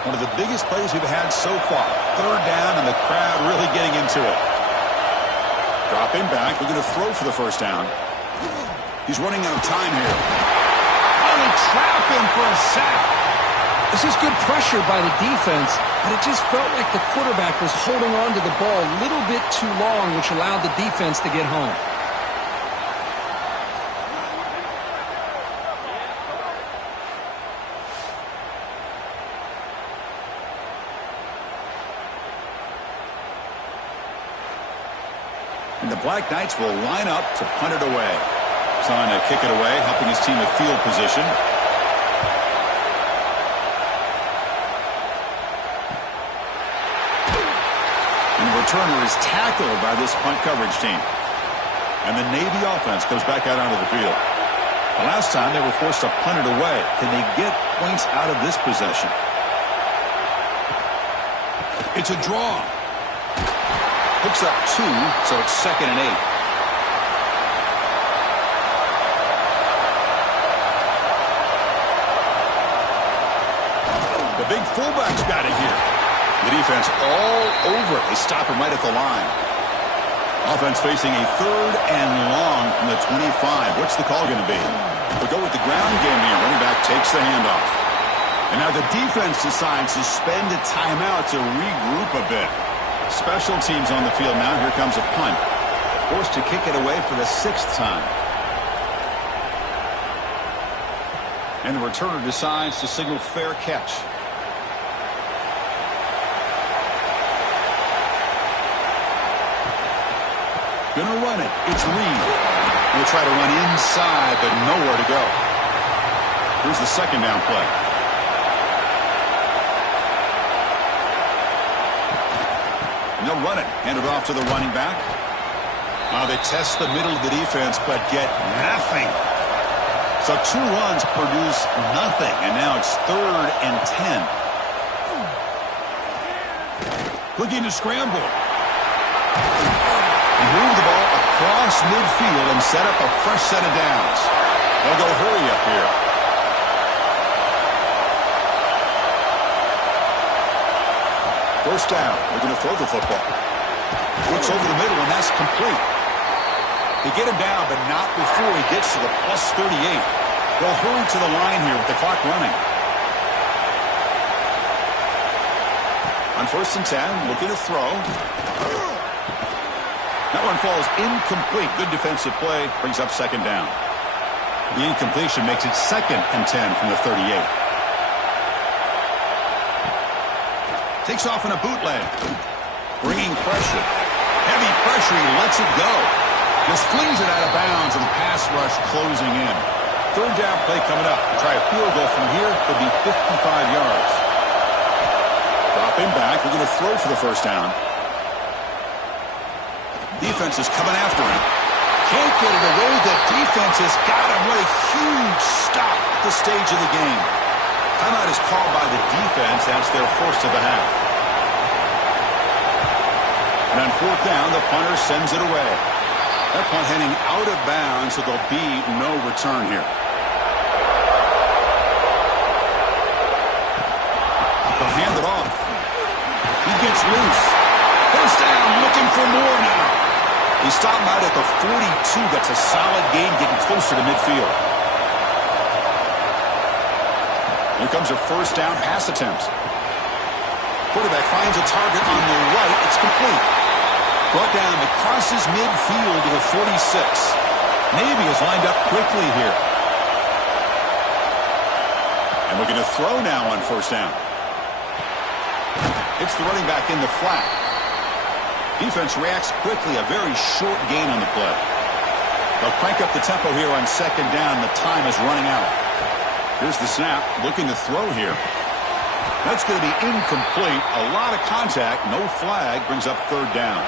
One of the biggest plays we've had so far. 3rd down and the crowd really getting into it. Drop him back. We're going to throw for the 1st down. He's running out of time here. Oh, they trap him for a sack. This is good pressure by the defense, but it just felt like the quarterback was holding on to the ball a little bit too long, which allowed the defense to get home. And the Black Knights will line up to punt it away. Trying to kick it away, helping his team with field position. And the returner is tackled by this punt coverage team. And the Navy offense goes back out onto the field. The last time they were forced to punt it away. Can they get points out of this possession? It's a draw. Picks up 2, so it's 2nd and 8. The big fullback's got it here. The defense all over it. They stop him right at the line. Offense facing a 3rd and long from the 25. What's the call going to be? We'll go with the ground game here. Running back takes the handoff. And now the defense decides to spend a timeout to regroup a bit. Special teams on the field now. Here comes a punt. Forced to kick it away for the 6th time. And the returner decides to signal fair catch. Gonna run it. It's Reed. He'll try to run inside, but nowhere to go. Here's the 2nd down play. And they'll run it. Hand it off to the running back. They test the middle of the defense, but get nothing. So 2 runs produce nothing, and now it's 3rd and 10. Looking to scramble. Move the ball across midfield and set up a fresh set of downs. They'll go hurry up here. First down. They're going to throw the football. Looks over the middle, and that's complete. They get him down, but not before he gets to the plus 38. They'll hurry to the line here with the clock running. On 1st and 10, looking to throw. That one falls incomplete. Good defensive play. Brings up 2nd down. The incompletion makes it 2nd and 10 from the 38. Takes off in a bootleg. Bringing pressure. Heavy pressure. He lets it go. Just flings it out of bounds, and the pass rush closing in. 3rd down play coming up. Try a field goal from here. Could be 55 yards. Dropping back. We're going to throw for the 1st down. Defense is coming after him. Can't get it away. The defense has got him. What a huge stop at this stage of the game. Timeout is called by the defense. That's their 1st of the half. And on 4th down, the punter sends it away. That punt heading out of bounds, so there'll be no return here. They'll hand it off. He gets loose. 1st down, looking for more now. He's stopping out at the 42. That's a solid gain, getting closer to midfield. Here comes a 1st down pass attempt. Quarterback finds a target on the right. It's complete. Brought down, it crosses midfield to the 46. Navy is lined up quickly here. And we're going to throw now on 1st down. It's the running back in the flat. Defense reacts quickly. A very short gain on the play. They'll crank up the tempo here on 2nd down. The time is running out. Here's the snap. Looking to throw here. That's going to be incomplete. A lot of contact. No flag. Brings up 3rd down.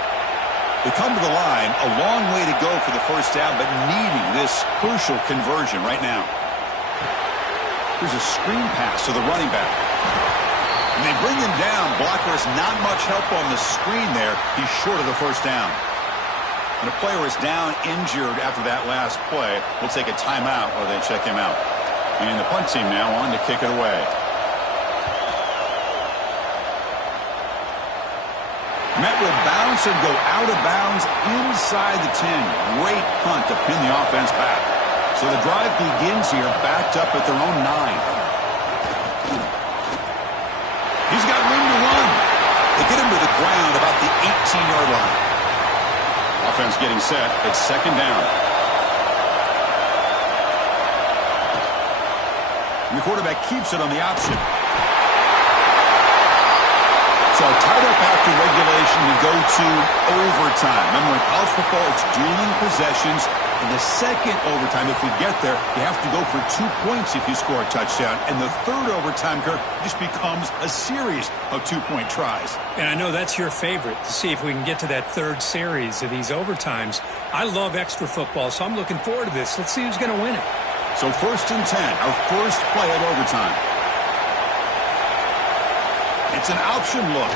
They come to the line. A long way to go for the 1st down, but needing this crucial conversion right now. Here's a screen pass to the running back. And they bring him down. Blockers not much help on the screen there. He's short of the 1st down. When a player is down injured after that last play, we'll take a timeout or they check him out. And the punt team now on to kick it away. Met will bounce and go out of bounds inside the 10. Great punt to pin the offense back. So the drive begins here backed up at their own 9. He's got room to run. They get him to the ground about the 18-yard line. Offense getting set. It's 2nd down. And the quarterback keeps it on the option. So tied up after regulation, we go to overtime. Remember, in college football, it's dueling possessions. In the 2nd overtime, if we get there, you have to go for 2 points if you score a touchdown. And the 3rd overtime, Kirk, just becomes a series of 2-point tries. And I know that's your favorite, to see if we can get to that 3rd series of these overtimes. I love extra football, so I'm looking forward to this. Let's see who's going to win it. So 1st and 10, our first play of overtime. It's an option look.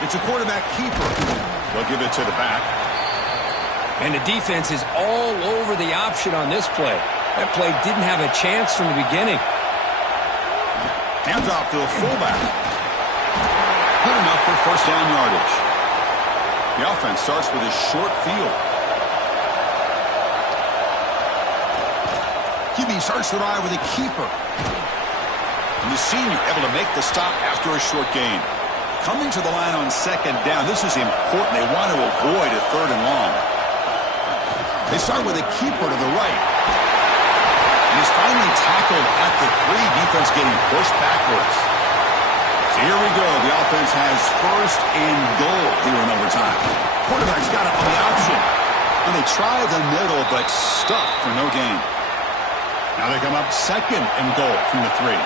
It's a quarterback keeper. They'll give it to the back. And the defense is all over the option on this play. That play didn't have a chance from the beginning. Hands off to a fullback. Good enough for 1st down yardage. The offense starts with a short field. QB starts the ride with a keeper. And the senior able to make the stop after a short gain. Coming to the line on second down. This is important. They want to avoid a third and long. They start with a keeper to the right. And he's finally tackled at the 3. Defense getting pushed backwards. So here we go. The offense has first and goal here in overtime. Quarterback's got it on the option. And they try the middle, but stuffed for no gain. Now they come up second and goal from the 3.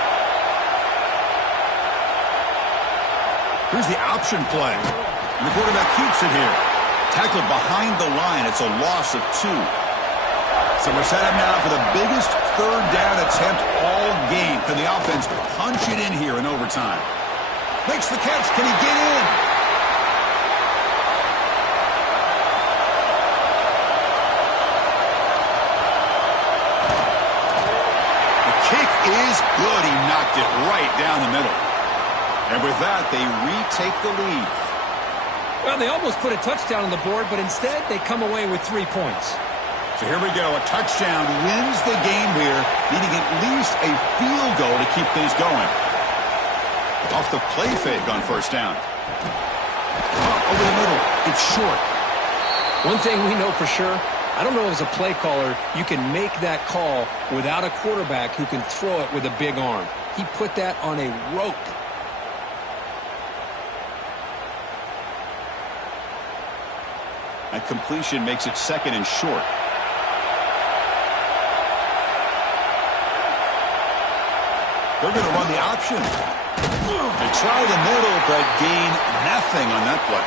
Here's the option play. And the quarterback keeps it here. Tackled behind the line. It's a loss of 2. So we're set up now for the biggest third down attempt all game. Can the offense punch it in here in overtime? Makes the catch. Can he get in? The kick is good. He knocked it right down the middle. And with that, they retake the lead. Well, they almost put a touchdown on the board, but instead they come away with 3 points. So here we go. A touchdown wins the game here, needing at least a field goal to keep things going. Off the play fake on first down. Over the middle. It's short. One thing we know for sure, I don't know as a play caller, you can make that call without a quarterback who can throw it with a big arm. He put that on a rope. That completion makes it second and short. They're going to run the option. They try the middle, but gain nothing on that play.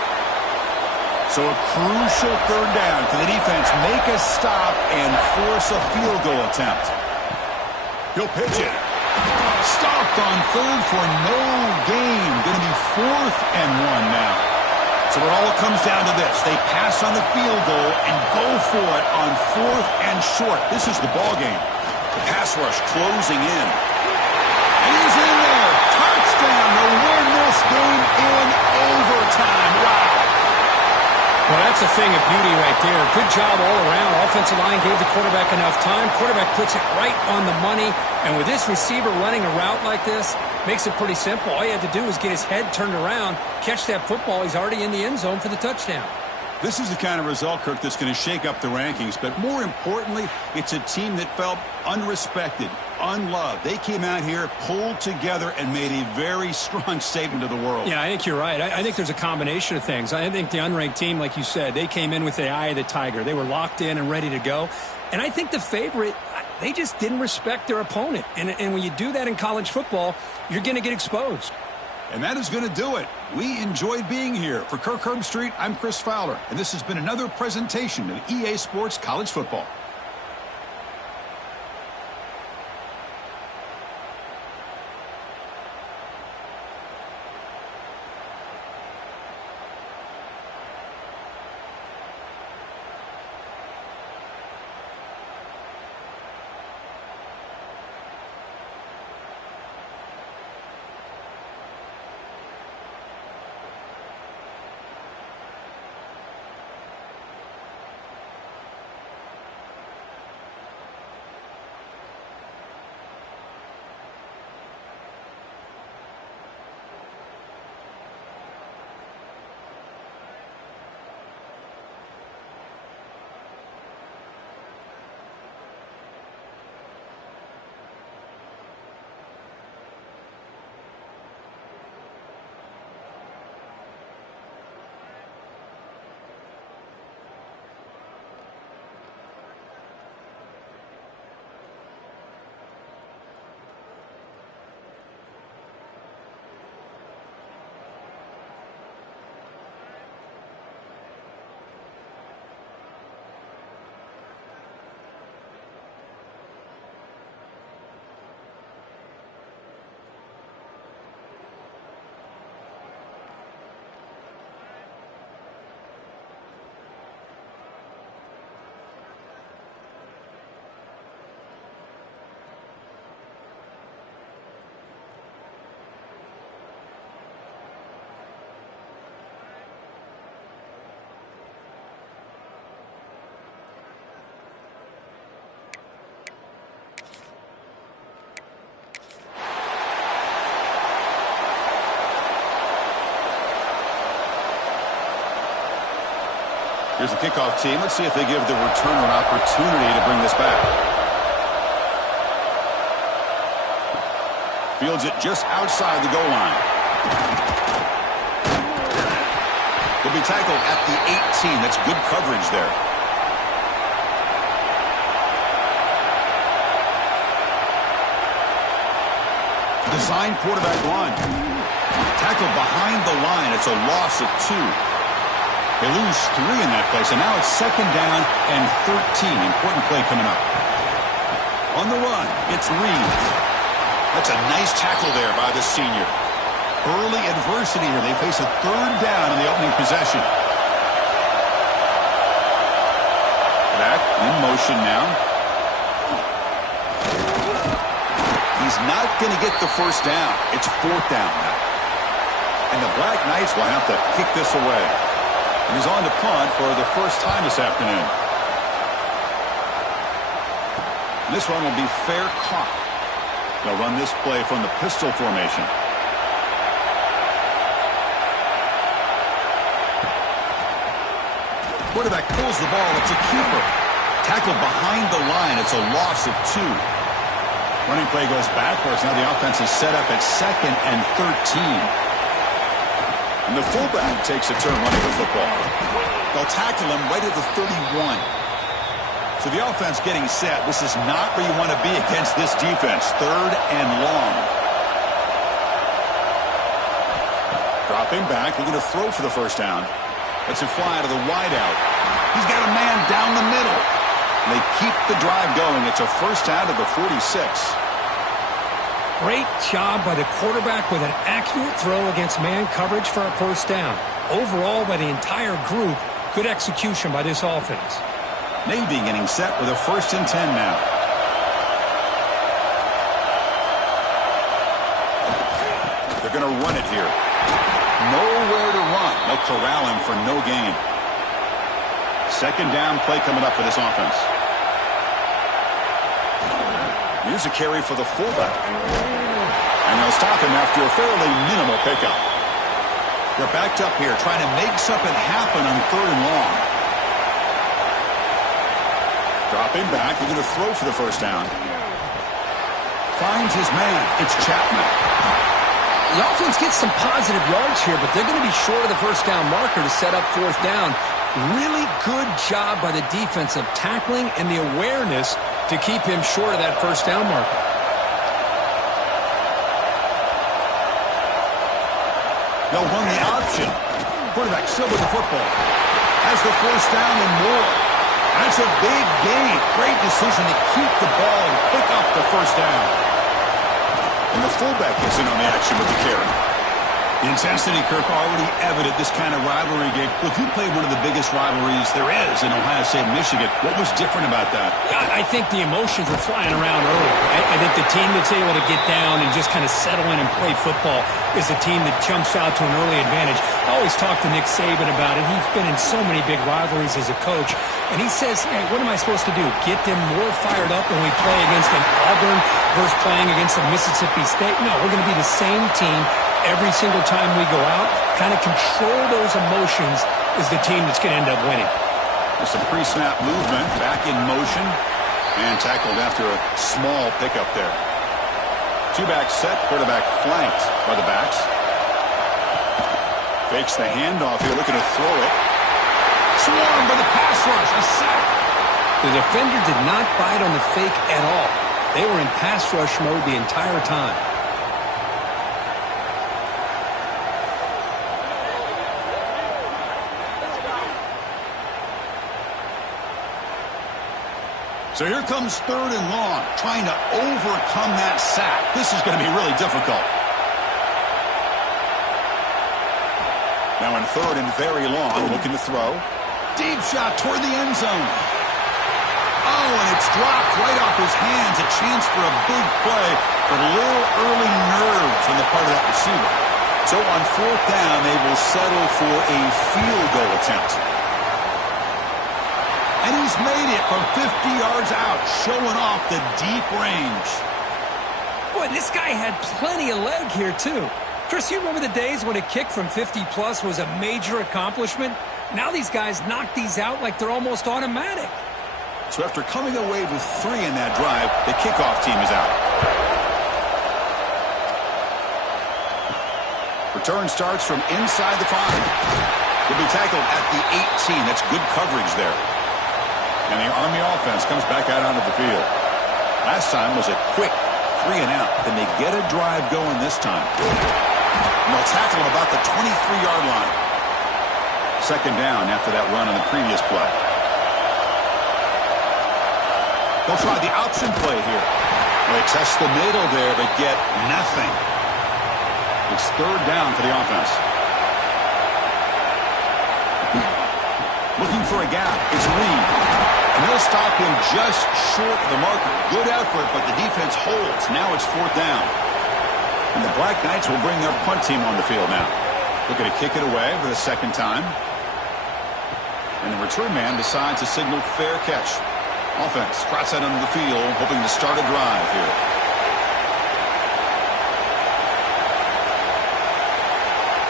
So a crucial third down. Can the defense make a stop and force a field goal attempt? He'll pitch it. Stopped on third for no gain. Going to be 4th and 1 now. So it all comes down to this. They pass on the field goal and go for it on 4th and short. This is the ball game. The pass rush closing in. And he's in there. Touchdown to win this game in overtime. Wow. Well, that's a thing of beauty right there. Good job all around. Offensive line gave the quarterback enough time. Quarterback puts it right on the money. And with this receiver running a route like this, makes it pretty simple. All you had to do was get his head turned around, catch that football. He's already in the end zone for the touchdown. This is the kind of result, Kirk, that's going to shake up the rankings. But more importantly, it's a team that felt unrespected, unloved. They came out here, pulled together, and made a very strong statement to the world. Yeah, I think you're right. I think there's a combination of things. I think the unranked team, like you said, they came in with the eye of the tiger. They were locked in and ready to go. And I think the favorite, they just didn't respect their opponent. And when you do that in college football, you're going to get exposed. And that is going to do it. We enjoyed being here. For Kirk Herbstreit, I'm Chris Fowler, and this has been another presentation of EA Sports College Football. Here's the kickoff team. Let's see if they give the returner an opportunity to bring this back. Fields it just outside the goal line. He'll be tackled at the 18. That's good coverage there. Design quarterback run. Tackled behind the line. It's a loss of 2. They lose 3 in that play, so now it's 2nd down and 13. Important play coming up. On the run, it's Reed. That's a nice tackle there by the senior. Early adversity here. They face a 3rd down in the opening possession. Back in motion now. He's not going to get the 1st down. It's 4th down now. And the Black Knights will have to kick this away. And he's on to punt for the 1st time this afternoon. And this one will be fair caught. They'll run this play from the pistol formation. Quarterback pulls the ball. It's a keeper. Tackled behind the line. It's a loss of 2. Running play goes backwards. Now the offense is set up at 2nd and 13. And the fullback takes a turn running the football. They'll tackle him right at the 31. So the offense getting set. This is not where you want to be against this defense. 3rd and long. Dropping back. Looking to throw for the 1st down. Lets it fly to the wideout. He's got a man down the middle. They keep the drive going. It's a 1st down to the 46. Great job by the quarterback with an accurate throw against man coverage for a 1st down. Overall, by the entire group, good execution by this offense. Navy getting set with a 1st and 10 now. They're going to run it here. Nowhere to run. They'll corral him for no gain. 2nd down play coming up for this offense. Here's a carry for the fullback. And they'll stop him after a fairly minimal pickup. They're backed up here trying to make something happen on 3rd and long. Dropping back. They're going to throw for the 1st down. Finds his man. It's Chapman. The offense gets some positive yards here, but they're going to be short of the 1st down marker to set up 4th down. Really good job by the defense of tackling and the awareness to keep him short of that 1st down marker. They'll run the option. Quarterback still with the football. Has the 1st down and more. That's a big gain. Great decision to keep the ball and pick up the 1st down. And the fullback gets in on the action with the carry. The intensity, Kirk, already evident this kind of rivalry game. Look, you played one of the biggest rivalries there is in Ohio State, Michigan. What was different about that? I think the emotions were flying around early. I think the team that's able to get down and just kind of settle in and play football is the team that jumps out to an early advantage. I always talk to Nick Saban about it. He's been in so many big rivalries as a coach. And he says, hey, what am I supposed to do? Get them more fired up when we play against an Auburn versus playing against a Mississippi State? No, we're going to be the same team every single time we go out. Kind of control those emotions is the team that's going to end up winning. There's some pre-snap movement, back in motion, and tackled after a small pickup there. 2-back set, quarterback flanked by the backs. Fakes the handoff here, looking to throw it. Swarmed by the pass rush, a sack. The defender did not bite on the fake at all. They were in pass rush mode the entire time. So here comes 3rd and long, trying to overcome that sack. This is going to be really difficult. Now in 3rd and very long, looking to throw. Deep shot toward the end zone. Oh, and it's dropped right off his hands. A chance for a big play, but a little early nerves on the part of that receiver. So on 4th down, they will settle for a field goal attempt. And he's made it from 50 yards out, showing off the deep range. Boy, this guy had plenty of leg here, too. Chris, you remember the days when a kick from 50-plus was a major accomplishment? Now these guys knock these out like they're almost automatic. So after coming away with 3 in that drive, the kickoff team is out. Return starts from inside the 5. He'll be tackled at the 18. That's good coverage there. And the Army offense comes back out onto the field. Last time was a quick 3 and out. Can they get a drive going this time? And they'll tackle him about the 23-yard line. Second down after that run on the previous play. They'll try the option play here. They test the middle there, but get nothing. It's third down for the offense. Looking for a gap. It's Reed. And they'll stop him just short of the marker. Good effort, but the defense holds. Now it's fourth down. And the Black Knights will bring their punt team on the field now. Looking to kick it away for the second time. And the return man decides to signal fair catch. Offense trots out onto the field, hoping to start a drive here.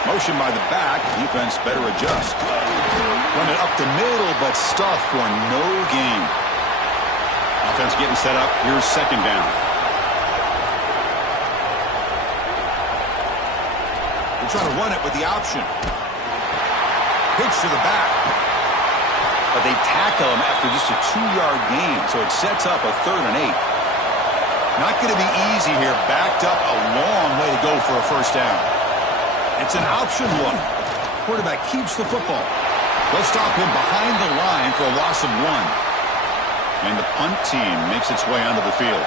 Motion by the back. Defense better adjust. Run it up the middle, but stuff for no gain. Offense getting set up. Here's second down. They're trying to run it with the option. Pitch to the back. But they tackle him after just a 2-yard gain, so it sets up a 3rd and 8. Not going to be easy here. Backed up a long way to go for a first down. It's an option look. Quarterback keeps the football. They'll stop him behind the line for a loss of 1. And the punt team makes its way onto the field.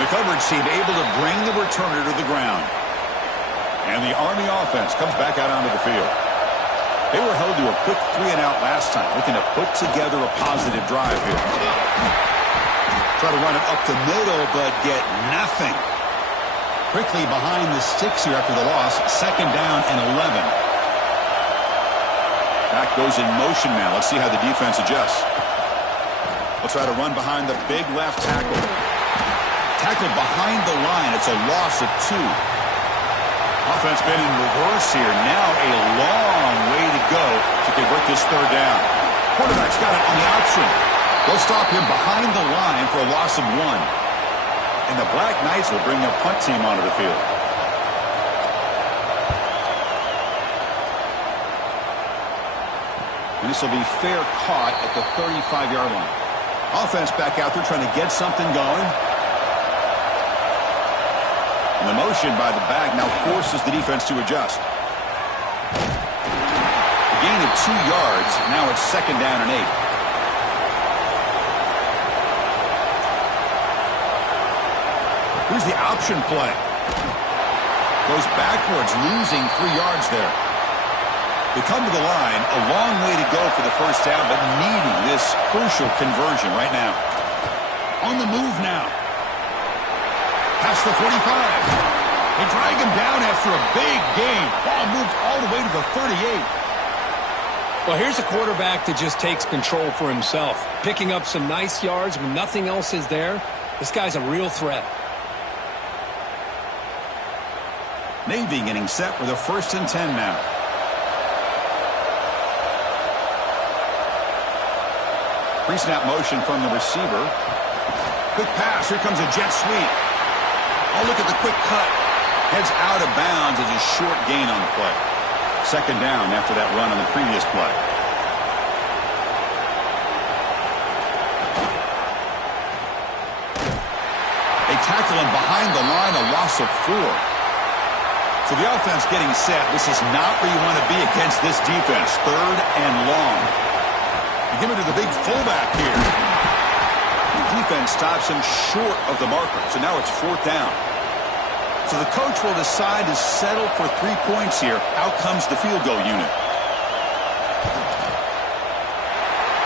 The coverage team able to bring the returner to the ground. And the Army offense comes back out onto the field. They were held to a quick 3 and out last time, looking to put together a positive drive here. Try to run it up the middle, but get nothing. Quickly behind the sticks here after the loss. Second down and 11. Back goes in motion now. Let's see how the defense adjusts. We'll try to run behind the big left tackle. Tackled behind the line. It's a loss of 2. Offense been in reverse here. Now a long way to go to convert this third down. Quarterback's got it on the option. They'll stop him behind the line for a loss of 1. And the Black Knights will bring their punt team onto the field. And this will be fair caught at the 35-yard line. Offense back out there trying to get something going. And the motion by the back now forces the defense to adjust. A gain of 2 yards. Now it's second down and 8. Here's the option play. Goes backwards, losing 3 yards there. They come to the line, a long way to go for the first down, but needing this crucial conversion right now. On the move now. Past the 45. They drag him down after a big gain. Ball moved all the way to the 38. Well, here's a quarterback that just takes control for himself. Picking up some nice yards when nothing else is there. This guy's a real threat. Navy getting set with a 1st and 10 now. Pre-snap motion from the receiver. Quick pass. Here comes a jet sweep. Oh, look at the quick cut. Heads out of bounds as a short gain on the play. Second down after that run on the previous play. They tackle him behind the line, a loss of 4. So the offense getting set. This is not where you want to be against this defense. Third and long. You give it to the big fullback here. The defense stops him short of the marker. So now it's fourth down. So the coach will decide to settle for 3 points here. Out comes the field goal unit.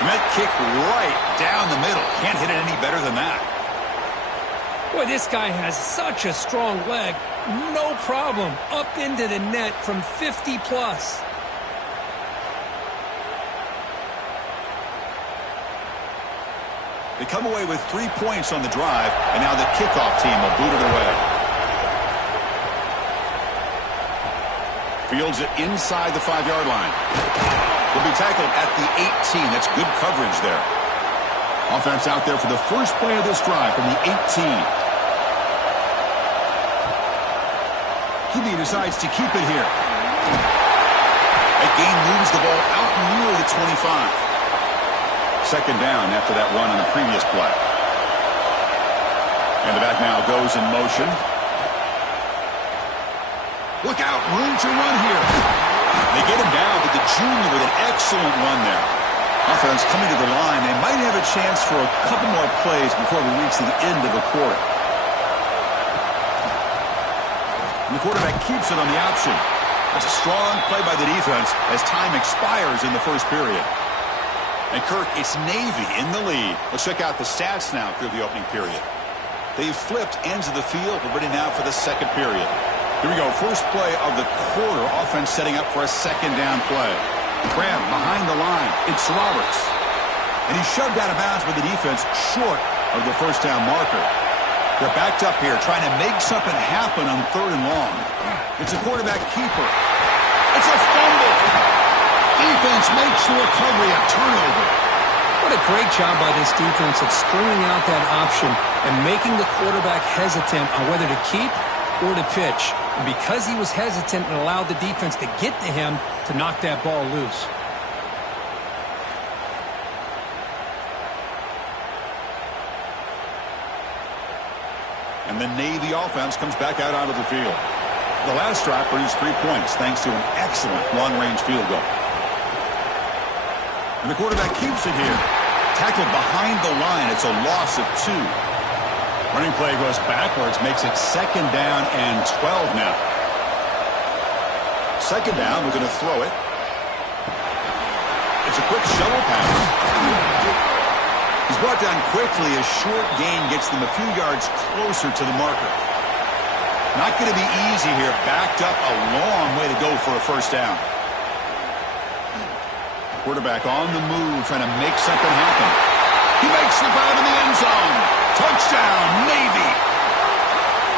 Met kick right down the middle. Can't hit it any better than that. Boy, this guy has such a strong leg. No problem. Up into the net from 50 plus. They come away with 3 points on the drive, and now the kickoff team will boot it away. Fields it inside the 5-yard line. Will be tackled at the 18. That's good coverage there. Offense out there for the first play of this drive from the 18. QB decides to keep it here. That gain moves the ball out near the 25. Second down after that run on the previous play. And the back now goes in motion. Look out, room to run here. They get him down, but the junior with an excellent run there. Offense coming to the line. They might have a chance for a couple more plays before we reach the end of the quarter. And the quarterback keeps it on the option. That's a strong play by the defense as time expires in the first period. And Kirk, it's Navy in the lead. Let's check out the stats now through the opening period. They've flipped ends of the field. We're ready now for the second period. Here we go. First play of the quarter. Offense setting up for a second down play. Graham behind the line. It's Roberts. And he's shoved out of bounds by the defense short of the first down marker. They're backed up here trying to make something happen on 3rd and long. It's a quarterback keeper. It's a fumble. Defense makes the recovery a turnover. What a great job by this defense of stringing out that option and making the quarterback hesitant on whether to keep or to pitch. And because he was hesitant and allowed the defense to get to him to knock that ball loose. And the Navy offense comes back out onto the field. The last drive produced 3 points thanks to an excellent long-range field goal. And the quarterback keeps it here. Tackled behind the line. It's a loss of 2. Running play goes backwards, makes it second down and 12 now. Second down, we're going to throw it. It's a quick shovel pass. He's brought down quickly. A short gain gets them a few yards closer to the marker. Not going to be easy here. Backed up a long way to go for a first down. Quarterback on the move, trying to make something happen. He makes the grab in the end zone. Touchdown, Navy.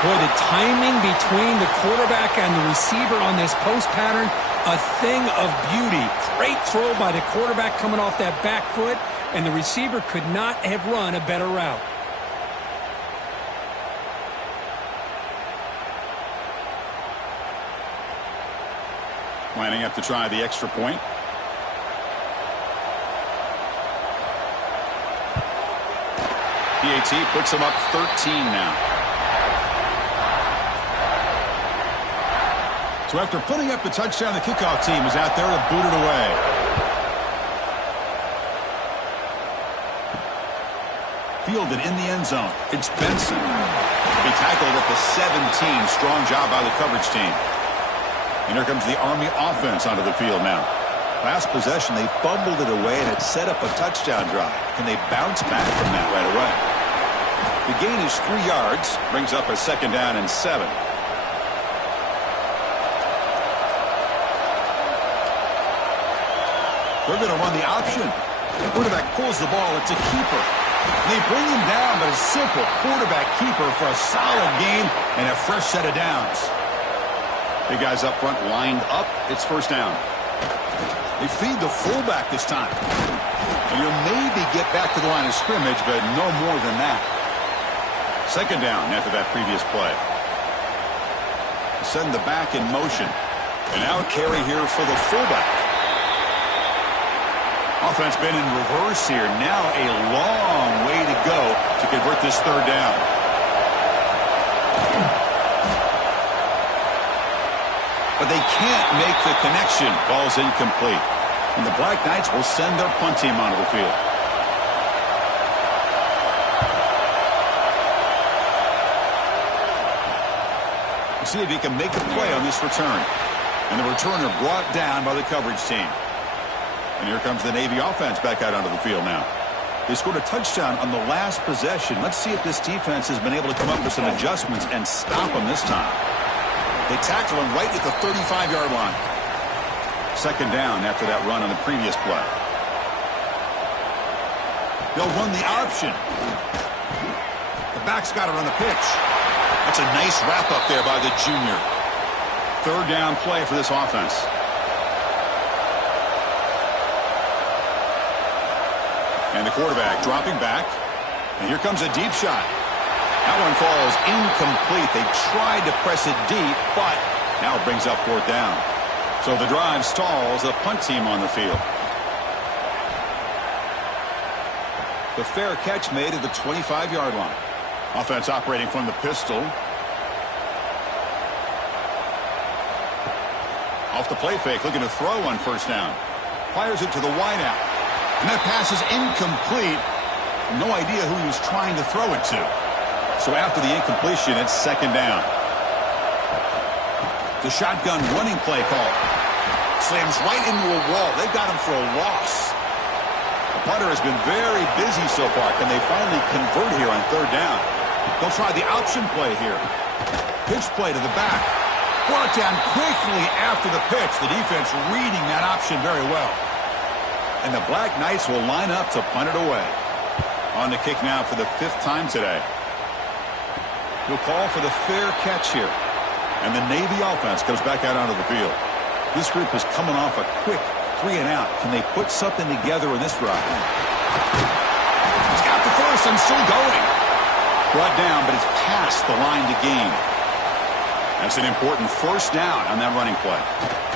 Boy, the timing between the quarterback and the receiver on this post pattern, a thing of beauty. Great throw by the quarterback coming off that back foot, and the receiver could not have run a better route. Lining up to try the extra point. PAT puts him up 13 now. So after putting up the touchdown, the kickoff team is out there to boot it away. Fielded in the end zone. It's Benson. He tackled at the 17. Strong job by the coverage team. And here comes the Army offense onto the field now. Last possession, they fumbled it away, and it set up a touchdown drive. Can they bounce back from that right away? The gain is 3 yards, brings up a second down and 7. They're going to run the option. The quarterback pulls the ball. It's a keeper. They bring him down, but a simple quarterback keeper for a solid gain and a fresh set of downs. The guys up front lined up. It's first down. They feed the fullback this time. And you'll maybe get back to the line of scrimmage, but no more than that. Second down after that previous play. Send the back in motion. And now a carry here for the fullback. Offense been in reverse here. Now a long way to go to convert this third down. But they can't make the connection. Ball's incomplete. And the Black Knights will send their punt team onto the field. We'll see if he can make a play on this return. And the returner brought down by the coverage team. And here comes the Navy offense back out onto the field now. They scored a touchdown on the last possession. Let's see if this defense has been able to come up with some adjustments and stop them this time. They tackle him right at the 35-yard line. Second down after that run on the previous play. They'll run the option. The back's got it on the pitch. That's a nice wrap-up there by the junior. Third down play for this offense. And the quarterback dropping back. And here comes a deep shot. That one falls incomplete. They tried to press it deep, but now it brings up fourth down. So the drive stalls, the punt team on the field. The fair catch made at the 25-yard line. Offense operating from the pistol. Off the play fake, looking to throw on first down. Fires it to the wideout. And that pass is incomplete. No idea who he was trying to throw it to. So after the incompletion, it's second down. The shotgun running play call. Slams right into a wall. They've got him for a loss. The punter has been very busy so far. Can they finally convert here on third down? They'll try the option play here. Pitch play to the back. Brought down quickly after the pitch. The defense reading that option very well. And the Black Knights will line up to punt it away. On the kick now for the fifth time today. He'll call for the fair catch here. And the Navy offense goes back out onto the field. This group is coming off a quick 3-and-out. Can they put something together in this drive? He's got the first and still going. Brought down, but it's past the line to gain. That's an important first down on that running play.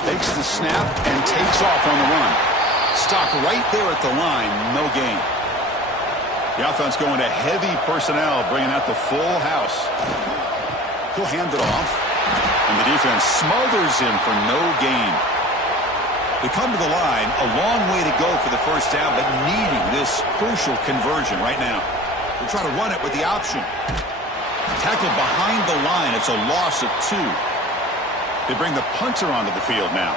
Takes the snap and takes off on the run. Stopped right there at the line, no gain. The offense going to heavy personnel, bringing out the full house. He'll hand it off, and the defense smothers him for no gain. They come to the line, a long way to go for the first down, but needing this crucial conversion right now. They'll try to run it with the option. Tackled behind the line. It's a loss of 2. They bring the punter onto the field now.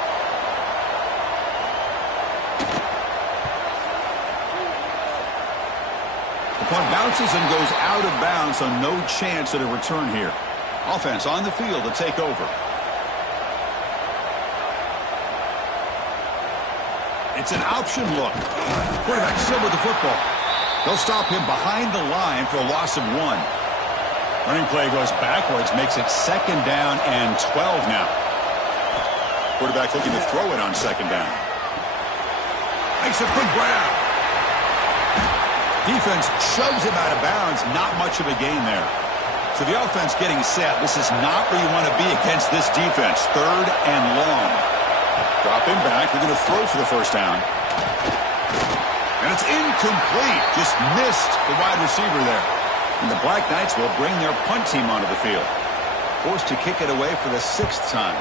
The punt bounces and goes out of bounds, so no chance at a return here. Offense on the field to take over. It's an option look. Quarterback still with the football. They'll stop him behind the line for a loss of 1. Running play goes backwards, makes it second down and 12 now. Quarterback looking to throw it on second down. Makes a quick grab. Defense shoves him out of bounds. Not much of a gain there. So the offense getting set. This is not where you want to be against this defense. Third and long. Drop him back. They're going to throw for the first down. And it's incomplete. Just missed the wide receiver there. And the Black Knights will bring their punt team onto the field. Forced to kick it away for the 6th time.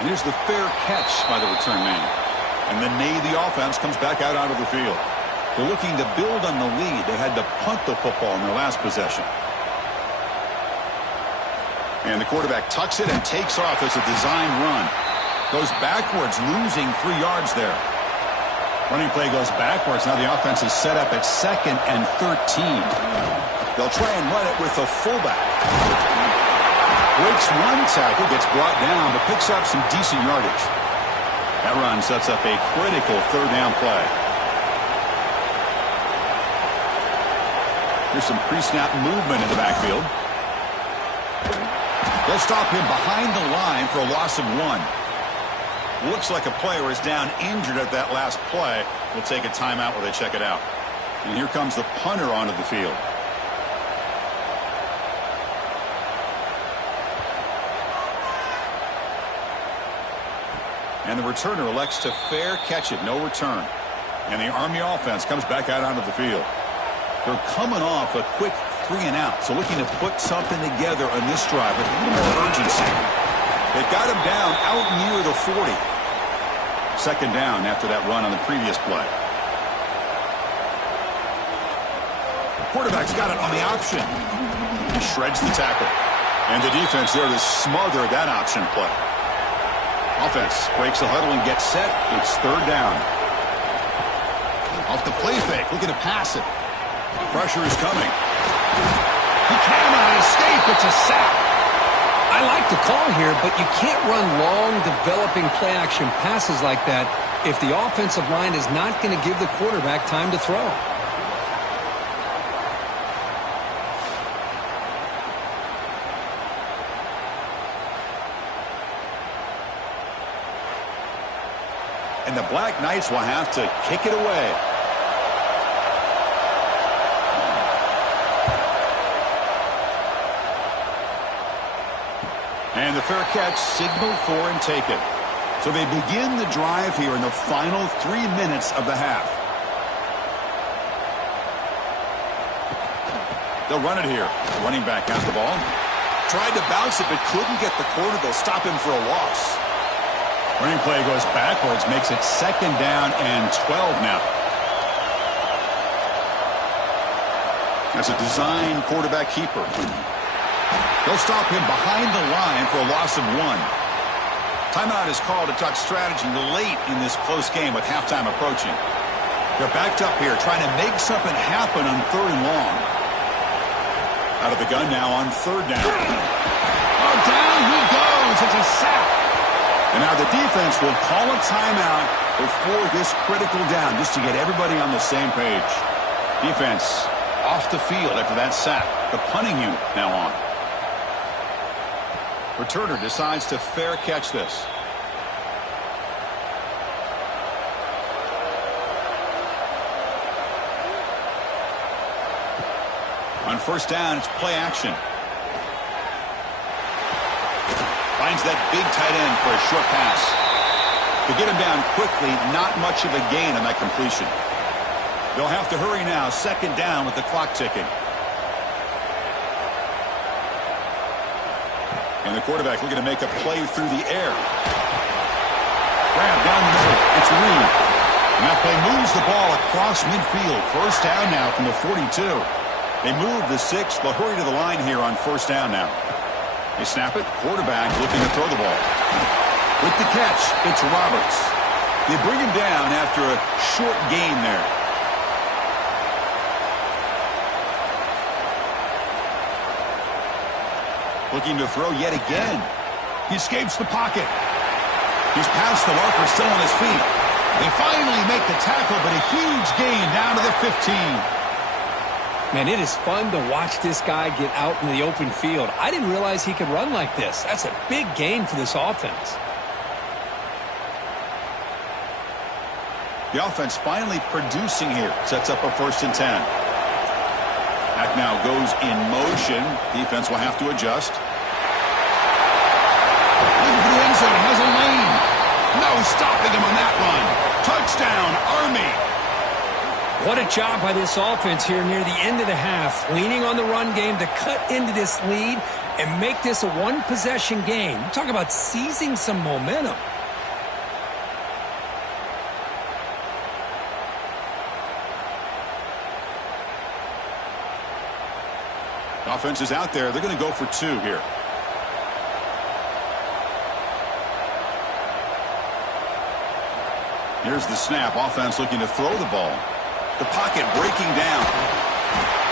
And here's the fair catch by the return man. And the Navy offense comes back out onto the field. They're looking to build on the lead. They had to punt the football in their last possession. And the quarterback tucks it and takes off as a design run. Goes backwards, losing 3 yards there. Running play goes backwards. Now the offense is set up at 2nd and 13. They'll try and run it with the fullback. Breaks one tackle, gets brought down, but picks up some decent yardage. That run sets up a critical third down play. Here's some pre-snap movement in the backfield. They'll stop him behind the line for a loss of 1. Looks like a player is down injured at that last play. We'll take a timeout while they check it out. And here comes the punter onto the field. And the returner elects to fair catch it. No return. And the Army offense comes back out onto the field. They're coming off a quick 3-and-out. So looking to put something together on this drive with a little more urgency. They've got him down out near the 40. Second down after that run on the previous play. The quarterback's got it on the option. He shreds the tackle. And the defense there to smother that option play. Offense breaks the huddle and gets set. It's third down. Off the play fake, looking to pass it. Pressure is coming. He cannot escape. It's a sack. I like the call here, but you can't run long, developing play-action passes like that if the offensive line is not going to give the quarterback time to throw. And the Black Knights will have to kick it away. And the fair catch signaled for and taken. So they begin the drive here in the final 3 minutes of the half. They'll run it here. Running back has the ball. Tried to bounce it, but couldn't get the corner. They'll stop him for a loss. Running play goes backwards, makes it 2nd down and 12 now. That's a design quarterback keeper. They'll stop him behind the line for a loss of 1. Timeout is called to talk strategy late in this close game with halftime approaching. They're backed up here trying to make something happen on 3rd and long. Out of the gun now on 3rd down. Oh, down he goes. It's a sack. And now the defense will call a timeout before this critical down just to get everybody on the same page. Defense off the field after that sack. The punting unit now on. Returner decides to fair catch this. On 1st down, it's play action. Finds that big tight end for a short pass. To get him down quickly, not much of a gain on that completion. They'll have to hurry now. 2nd down with the clock ticking. And the quarterback looking to make a play through the air. Grab down the middle. It's Reed. And that play moves the ball across midfield. 1st down now from the 42. They move the 6. They'll hurry to the line here on 1st down now. They snap it. Quarterback looking to throw the ball. With the catch, it's Roberts. They bring him down after a short gain there. Looking to throw yet again. He escapes the pocket. He's past the marker, still on his feet. They finally make the tackle, but a huge gain down to the 15. Man, it is fun to watch this guy get out in the open field. I didn't realize he could run like this. That's a big gain for this offense. The offense finally producing here. Sets up a 1st and 10. Back now goes in motion. Defense will have to adjust. Looking for the end zone. Has a lane. No stopping him on that run. Touchdown, Army. What a job by this offense here near the end of the half. Leaning on the run game to cut into this lead and make this a 1-possession game. You talk about seizing some momentum. Offense is out there. They're going to go for 2 here. Here's the snap. Offense looking to throw the ball. The pocket breaking down.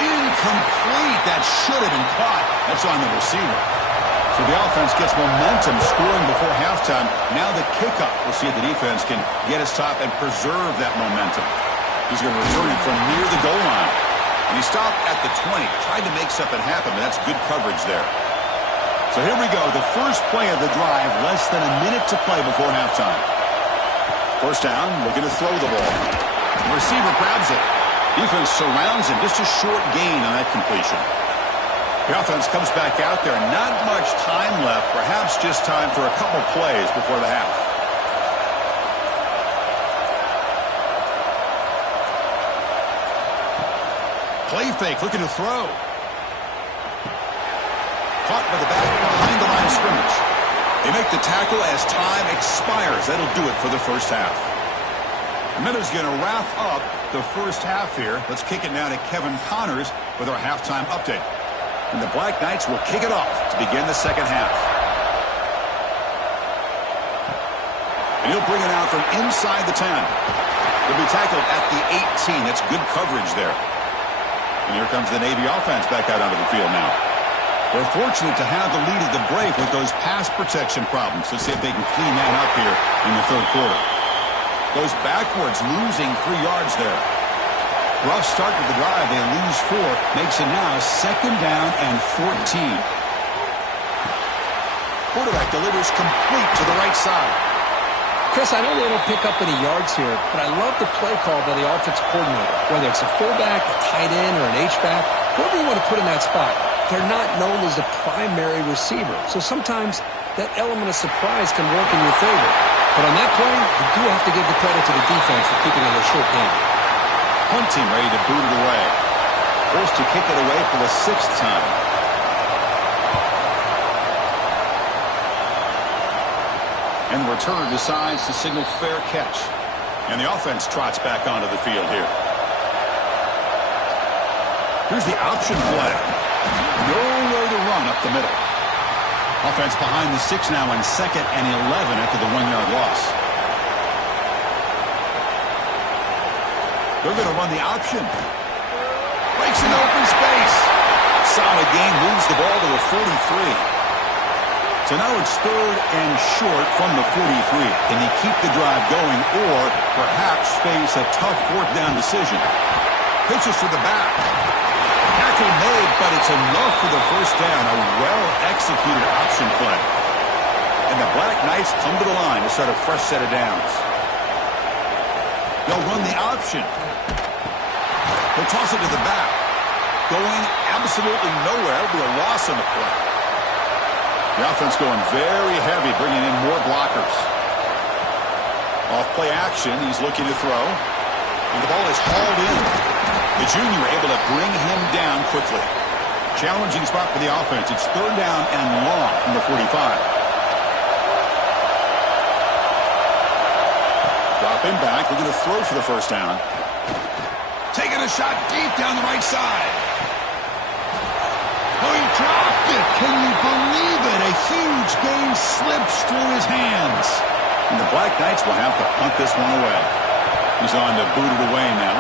Incomplete. That should have been caught. That's on the receiver. So the offense gets momentum scoring before halftime. Now the kickoff. We'll see if the defense can get his top and preserve that momentum. He's going to return it from near the goal line. And he stopped at the 20. Tried to make something happen, but that's good coverage there. So here we go. The first play of the drive. Less than a minute to play before halftime. 1st down. Looking to throw the ball. The receiver grabs it. Defense surrounds him. Just a short gain on that completion. The offense comes back out there. Not much time left. Perhaps just time for a couple plays before the half. Play fake, looking to throw. Caught by the back behind the line of scrimmage. They make the tackle as time expires. That'll do it for the 1st half. The Minnows going to wrap up the 1st half here. Let's kick it now to Kevin Connors with our halftime update. And the Black Knights will kick it off to begin the 2nd half. And he'll bring it out from inside the 10. He'll be tackled at the 18. That's good coverage there. And here comes the Navy offense back out onto the field now. They're fortunate to have the lead at the break with those pass protection problems. Let's see if they can clean that up here in the third quarter. Goes backwards, losing 3 yards there. Rough start to the drive. They lose 4. Makes it now 2nd down and 14. Quarterback delivers complete to the right side. Chris, I know they don't pick up any yards here, but I love the play call by the offensive coordinator. Whether it's a fullback, a tight end, or an H-back, whoever you want to put in that spot, they're not known as the primary receiver. So sometimes that element of surprise can work in your favor. But on that play, you do have to give the credit to the defense for keeping it a short game. Punt team ready to boot it away. First to kick it away for the 6th time. And the returner decides to signal fair catch. And the offense trots back onto the field here. Here's the option play. Nowhere to run up the middle. Offense behind the 6 now on 2nd and 11 after the 1-yard loss. They're going to run the option. Breaks in open space. Solid gain, moves the ball to the 43. So now it's 3rd and short from the 43. Can they keep the drive going or perhaps face a tough 4th down decision? Pitches to the back. Tackle made, but it's enough for the 1st down. A well-executed option play. And the Black Knights come to the line to start a fresh set of downs. They'll run the option. They'll toss it to the back. Going absolutely nowhere. It'll be a loss on the play. The offense going very heavy, bringing in more blockers. Off play action, he's looking to throw. And the ball is hauled in. The junior able to bring him down quickly. Challenging spot for the offense. It's 3rd down and long from the 45. Dropping back, looking to throw for the 1st down. Taking a shot deep down the right side. Oh, he dropped it. Can you believe it? A huge gain slips through his hands. And the Black Knights will have to punt this one away. He's on to boot it away now.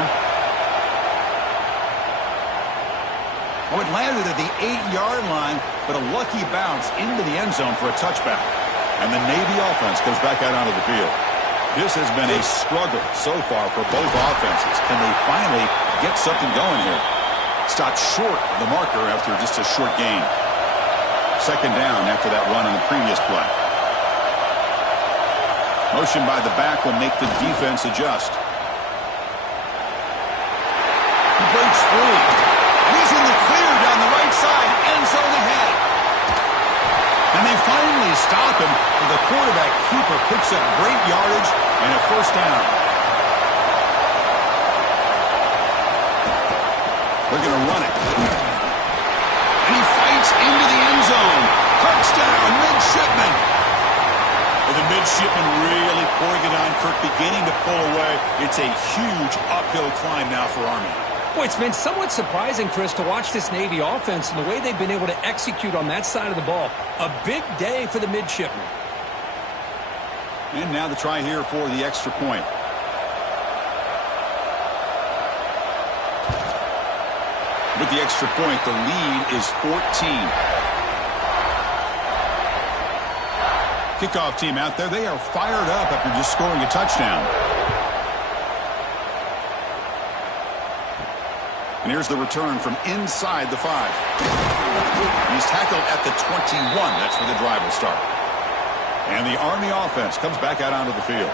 Oh, it landed at the 8-yard line, but a lucky bounce into the end zone for a touchback. And the Navy offense comes back out onto the field. This has been a struggle so far for both offenses. Can they finally get something going here? Stopped short of the marker after just a short gain. 2nd down after that run on the previous play. Motion by the back will make the defense adjust. He breaks free. And he's in the clear down the right side. End zone ahead. And they finally stop him, but the quarterback keeper picks up great yardage and a 1st down. They're going to run it. And he fights into the end zone. Touchdown, Midshipman. And the Midshipman really pouring it on Kirk, beginning to pull away. It's a huge uphill climb now for Army. Boy, it's been somewhat surprising, Chris, to watch this Navy offense and the way they've been able to execute on that side of the ball. A big day for the Midshipmen. And now the try here for the extra point. With the extra point, the lead is 14. Kickoff team out there, they are fired up after just scoring a touchdown. And here's the return from inside the 5. He's tackled at the 21. That's where the drive will start. And the Army offense comes back out onto the field.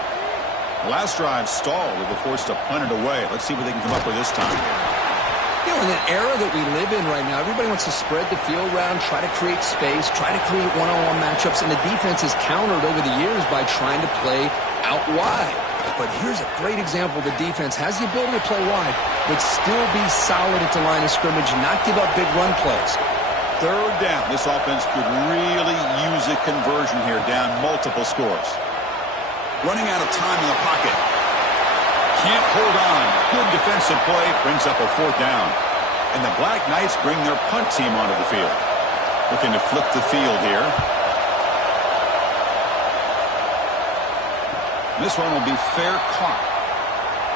The last drive stalled. They were forced to punt it away. Let's see what they can come up with this time. You know, in the era that we live in right now, everybody wants to spread the field around, try to create space, try to create one-on-one matchups, and the defense has countered over the years by trying to play out wide. But here's a great example. The defense has the ability to play wide, but still be solid at the line of scrimmage, not give up big run plays. 3rd down. This offense could really use a conversion here, down multiple scores. Running out of time in the pocket. Can't hold on. Good defensive play. Brings up a 4th down. And the Black Knights bring their punt team onto the field. Looking to flip the field here. This one will be fair caught.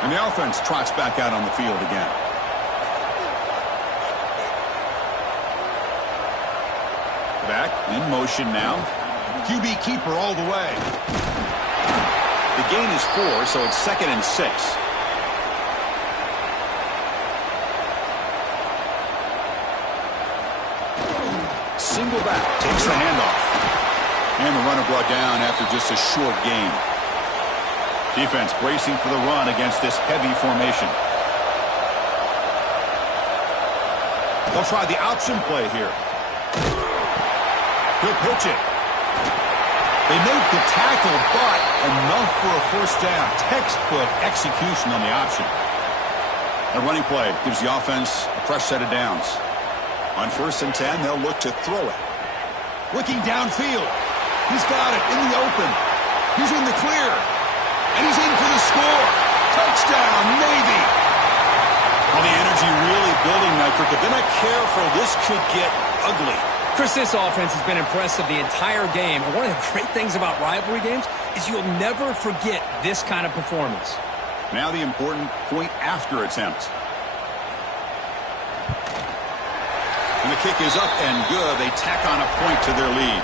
And the offense trots back out on the field again. Back in motion now. QB keeper all the way. The gain is 4, so it's 2nd and 6. Single back, takes the handoff. And the runner brought down after just a short gain. Defense bracing for the run against this heavy formation. They'll try the option play here. He'll pitch it. They make the tackle, but enough for a first down. Textbook execution on the option. A running play gives the offense a fresh set of downs. On 1st and 10, they'll look to throw it. Looking downfield. He's got it in the open. He's in the clear. And he's in for the score. Touchdown, Navy. Well, the energy really building now, Kirk. If they're not careful, this could get ugly. Chris, this offense has been impressive the entire game. And one of the great things about rivalry games is you'll never forget this kind of performance. Now the important point after attempt. And the kick is up and good. They tack on a point to their lead.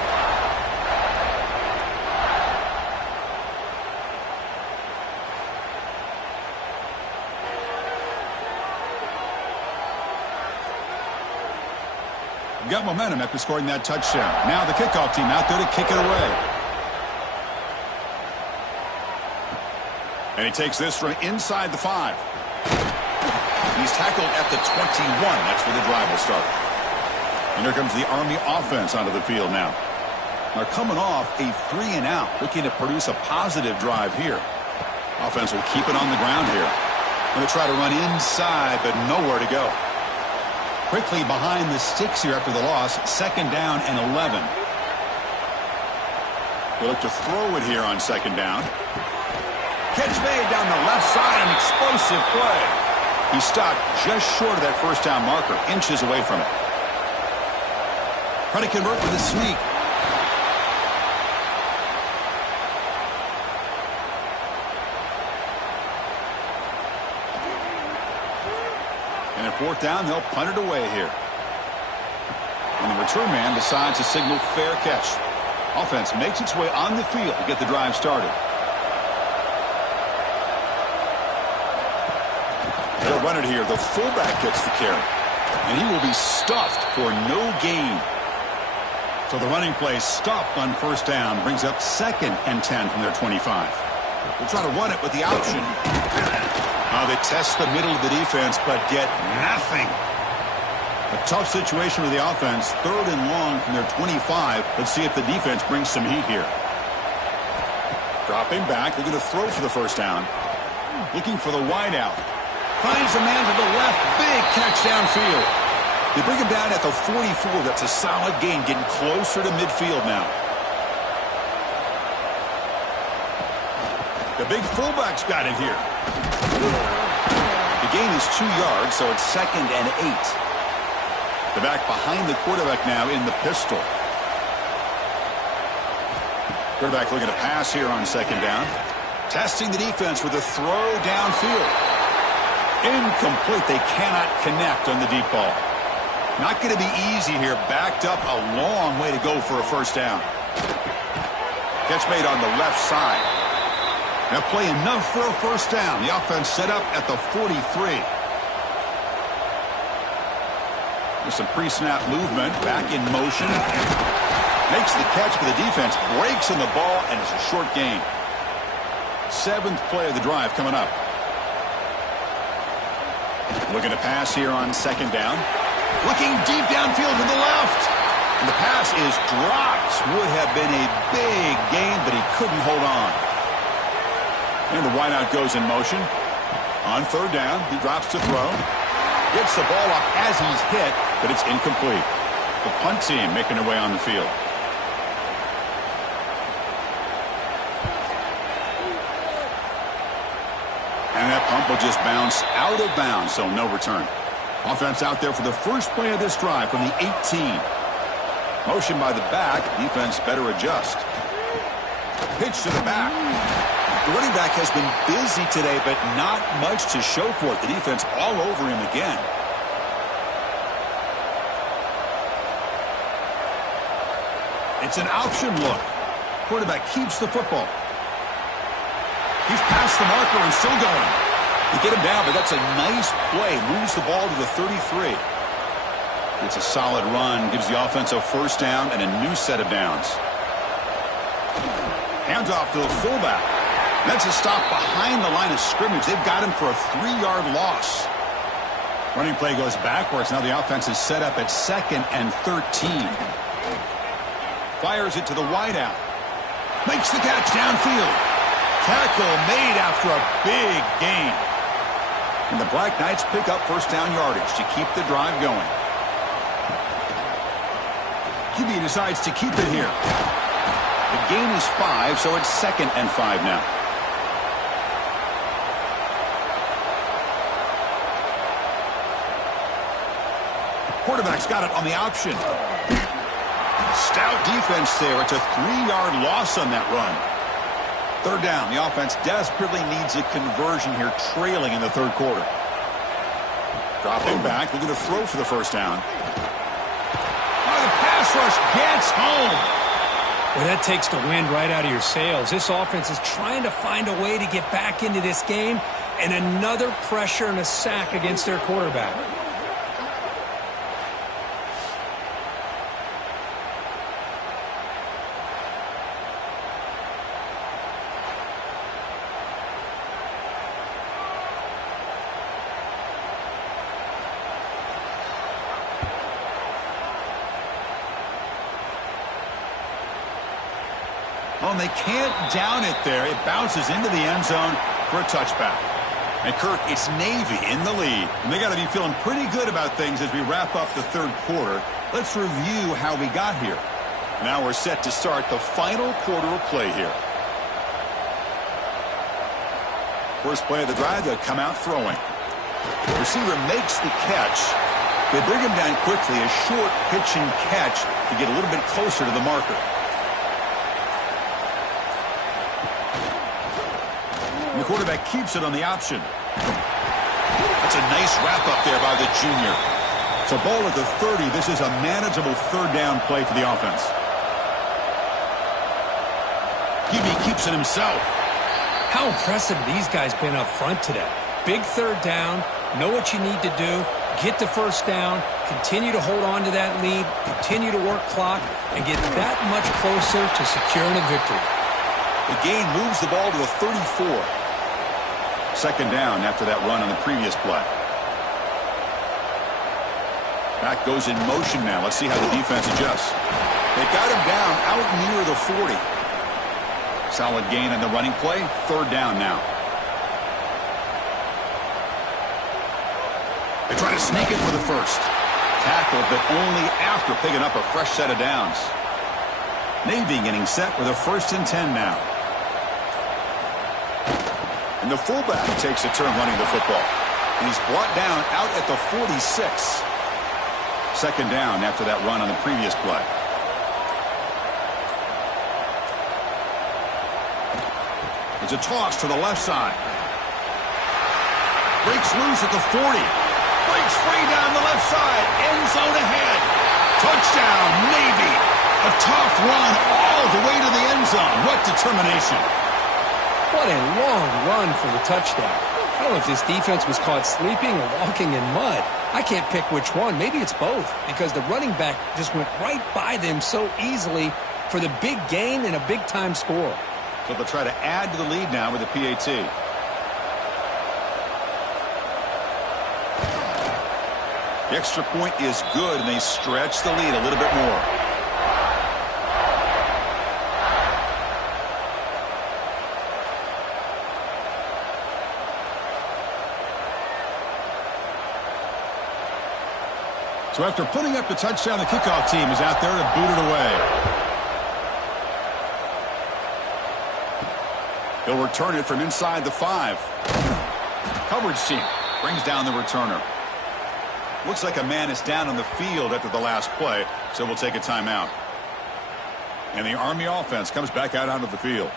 Got momentum after scoring that touchdown. Now the kickoff team out there to kick it away. And he takes this from inside the 5. He's tackled at the 21. That's where the drive will start. And here comes the Army offense onto the field now. They're coming off a 3-and-out, looking to produce a positive drive here. Offense will keep it on the ground here. Going to try to run inside, but nowhere to go. Quickly behind the sticks here after the loss. 2nd down and 11. They look to throw it here on 2nd down. Catch made down the left side. An explosive play. He stopped just short of that first down marker. Inches away from it. Trying to convert with a sneak. And at 4th down, they'll punt it away here. And the return man decides to signal fair catch. Offense makes its way on the field to get the drive started. They'll run it here. The fullback gets the carry. And he will be stuffed for no gain. So the running play stopped on 1st down. Brings up 2nd and 10 from their 25. They'll try to run it with the option. They test the middle of the defense, but get nothing. A tough situation for the offense. 3rd and long from their 25. Let's see if the defense brings some heat here. Dropping back. They're going to throw for the first down. Looking for the wideout. Finds a man to the left. Big catch downfield. They bring him down at the 44. That's a solid gain, getting closer to midfield now. The big fullback's got it here. The gain is 2 yards, so it's 2nd and 8. The back behind the quarterback now in the pistol. Quarterback looking to pass here on 2nd down. Testing the defense with a throw downfield. Incomplete. They cannot connect on the deep ball. Not going to be easy here. Backed up a long way to go for a first down. Catch made on the left side. That play enough for a first down. The offense set up at the 43. There's some pre-snap movement. Back in motion. Makes the catch, but the defense breaks in the ball, and it's a short gain. 7th play of the drive coming up. Looking to pass here on 2nd down. Looking deep downfield to the left. And the pass is dropped. Would have been a big gain, but he couldn't hold on. And the wideout goes in motion. On 3rd down, he drops to throw. Gets the ball off as he's hit, but it's incomplete. The punt team making their way on the field. And that punt will just bounce out of bounds, so no return. Offense out there for the first play of this drive from the 18. Motion by the back. Defense better adjust. Pitch to the back. The running back has been busy today, but not much to show for it. The defense all over him again. It's an option look. Quarterback keeps the football. He's past the marker and still going. You get him down, but that's a nice play. Moves the ball to the 33. It's a solid run. Gives the offense a first down and a new set of downs. Hands off to the fullback. That's a stop behind the line of scrimmage. They've got him for a 3-yard loss. Running play goes backwards. Now the offense is set up at 2nd and 13. Fires it to the wideout. Makes the catch downfield. Tackle made after a big gain. And the Black Knights pick up first down yardage to keep the drive going. QB decides to keep it here. The gain is 5, so it's 2nd and 5 now. Quarterback's got it on the option. Stout defense there. It's a 3-yard loss on that run. Third down. The offense desperately needs a conversion here, trailing in the third quarter. Dropping back, looking to throw for the first down. Oh, the pass rush gets home. Well, that takes the wind right out of your sails. This offense is trying to find a way to get back into this game, and another pressure and a sack against their quarterback. Oh, and they can't down it there. It bounces into the end zone for a touchback. And Kirk, it's Navy in the lead. And they got to be feeling pretty good about things as we wrap up the third quarter. Let's review how we got here. Now we're set to start the final quarter of play here. First play of the drive, they'll come out throwing. The receiver makes the catch. They bring him down quickly, a short pitch and catch to get a little bit closer to the marker. And the quarterback keeps it on the option. That's a nice wrap-up there by the junior. So ball at the 30. This is a manageable third down play for the offense. QB keeps it himself. How impressive these guys been up front today. Big third down, know what you need to do, get the first down, continue to hold on to that lead, continue to work clock, and get that much closer to securing a victory. The gain moves the ball to the 34. Second down after that run on the previous play. Back goes in motion now. Let's see how the defense adjusts. They got him down out near the 40. Solid gain on the running play. Third down now. They try to sneak it for the first. Tackled, but only after picking up a fresh set of downs. Navy getting set with a 1st and 10 now. And the fullback takes a turn running the football. And he's brought down out at the 46. Second down after that run on the previous play. It's a toss to the left side. Breaks loose at the 40. Breaks free down the left side. End zone ahead. Touchdown, Navy. A tough run all the way to the end zone. What determination. What a long run for the touchdown. I don't know if this defense was caught sleeping or walking in mud. I can't pick which one. Maybe it's both, because the running back just went right by them so easily for the big gain and a big-time score. So they'll try to add to the lead now with the PAT. The extra point is good, and they stretch the lead a little bit more. So after putting up the touchdown, the kickoff team is out there to boot it away. He'll return it from inside the 5. Coverage team brings down the returner. Looks like a man is down on the field after the last play, so we'll take a timeout. And the Army offense comes back out onto the field.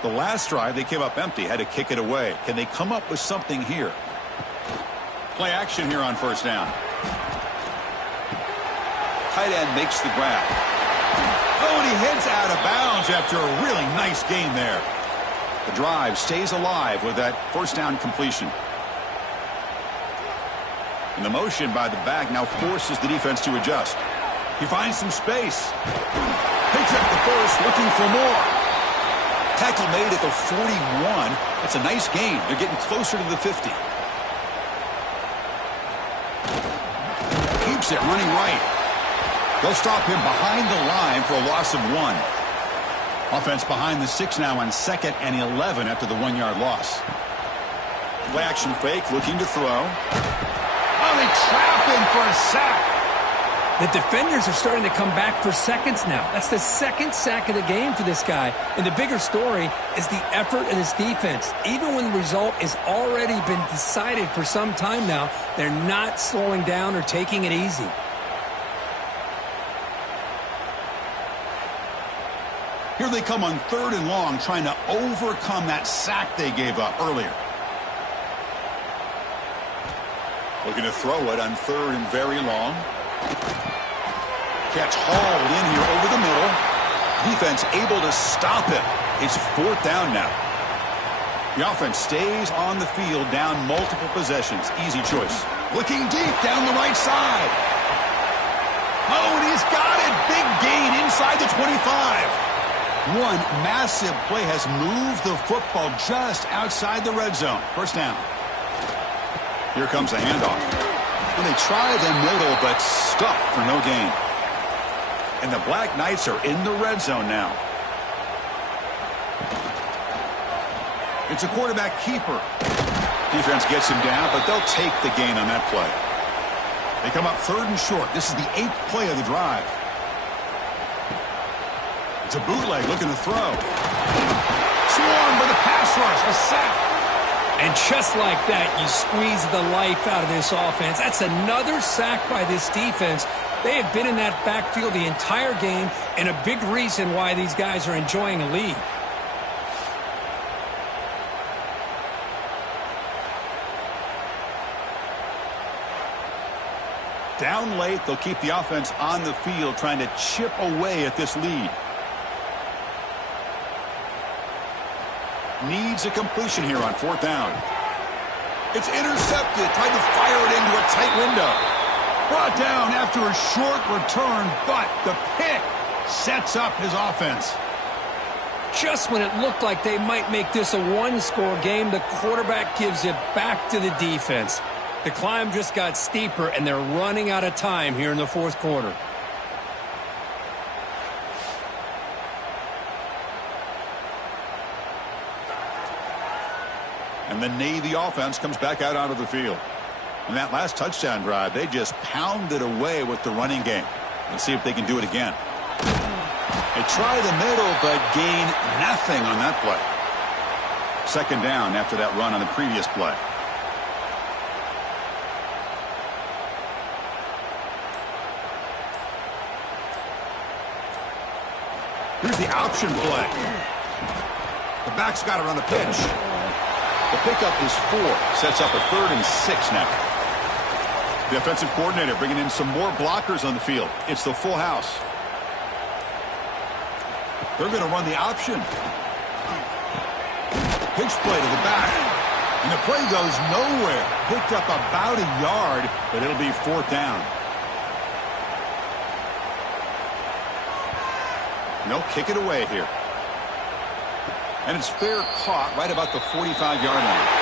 The last drive, they came up empty, had to kick it away. Can they come up with something here? Play action here on first down. Tight end makes the grab. Oh, and he heads out of bounds after a really nice gain there. The drive stays alive with that first down completion. And the motion by the back now forces the defense to adjust. He finds some space. Picks up the first, looking for more. Tackle made at the 41. That's a nice gain. They're getting closer to the 50. Keeps it running right. They'll stop him behind the line for a loss of 1. Offense behind the 6 now on 2nd and 11 after the 1-yard loss. Play action fake, looking to throw. Oh, they trap him for a sack. The defenders are starting to come back for seconds now. That's the second sack of the game for this guy. And the bigger story is the effort of this defense. Even when the result has already been decided for some time now, they're not slowing down or taking it easy. Here they come on 3rd and long, trying to overcome that sack they gave up earlier. Looking to throw it on 3rd and very long. Catch hauled in here over the middle. Defense able to stop it. It's 4th down now. The offense stays on the field, down multiple possessions. Easy choice. Looking deep down the right side. Oh, and he's got it. Big gain inside the 25. One massive play has moved the football just outside the red zone. First down. Here comes the handoff. And they try the middle, but stuffed for no gain. And the Black Knights are in the red zone now. It's a quarterback keeper. Defense gets him down, but they'll take the gain on that play. They come up 3rd and short. This is the 8th play of the drive. It's a bootleg looking to throw. Swarmed by the pass rush. A sack. And just like that, you squeeze the life out of this offense. That's another sack by this defense. They have been in that backfield the entire game, and a big reason why these guys are enjoying a lead. Down late, they'll keep the offense on the field, trying to chip away at this lead. Needs a completion here on 4th down. It's intercepted. Tried to fire it into a tight window. Brought down after a short return, but the pick sets up his offense. Just when it looked like they might make this a 1-score game, the quarterback gives it back to the defense. The climb just got steeper, and they're running out of time here in the 4th quarter. And the Navy offense comes back out onto the field. In that last touchdown drive, they just pounded away with the running game. Let's see if they can do it again. They try the middle, but gain nothing on that play. 2nd down after that run on the previous play. Here's the option play. The back's got it on the pitch. The pickup is 4. Sets up a 3rd and 6 now. The offensive coordinator bringing in some more blockers on the field. It's the full house. They're going to run the option. Pitch play to the back. And the play goes nowhere. Picked up about a yard, but it'll be 4th down. And they'll kick it away here. And it's fair caught right about the 45-yard line.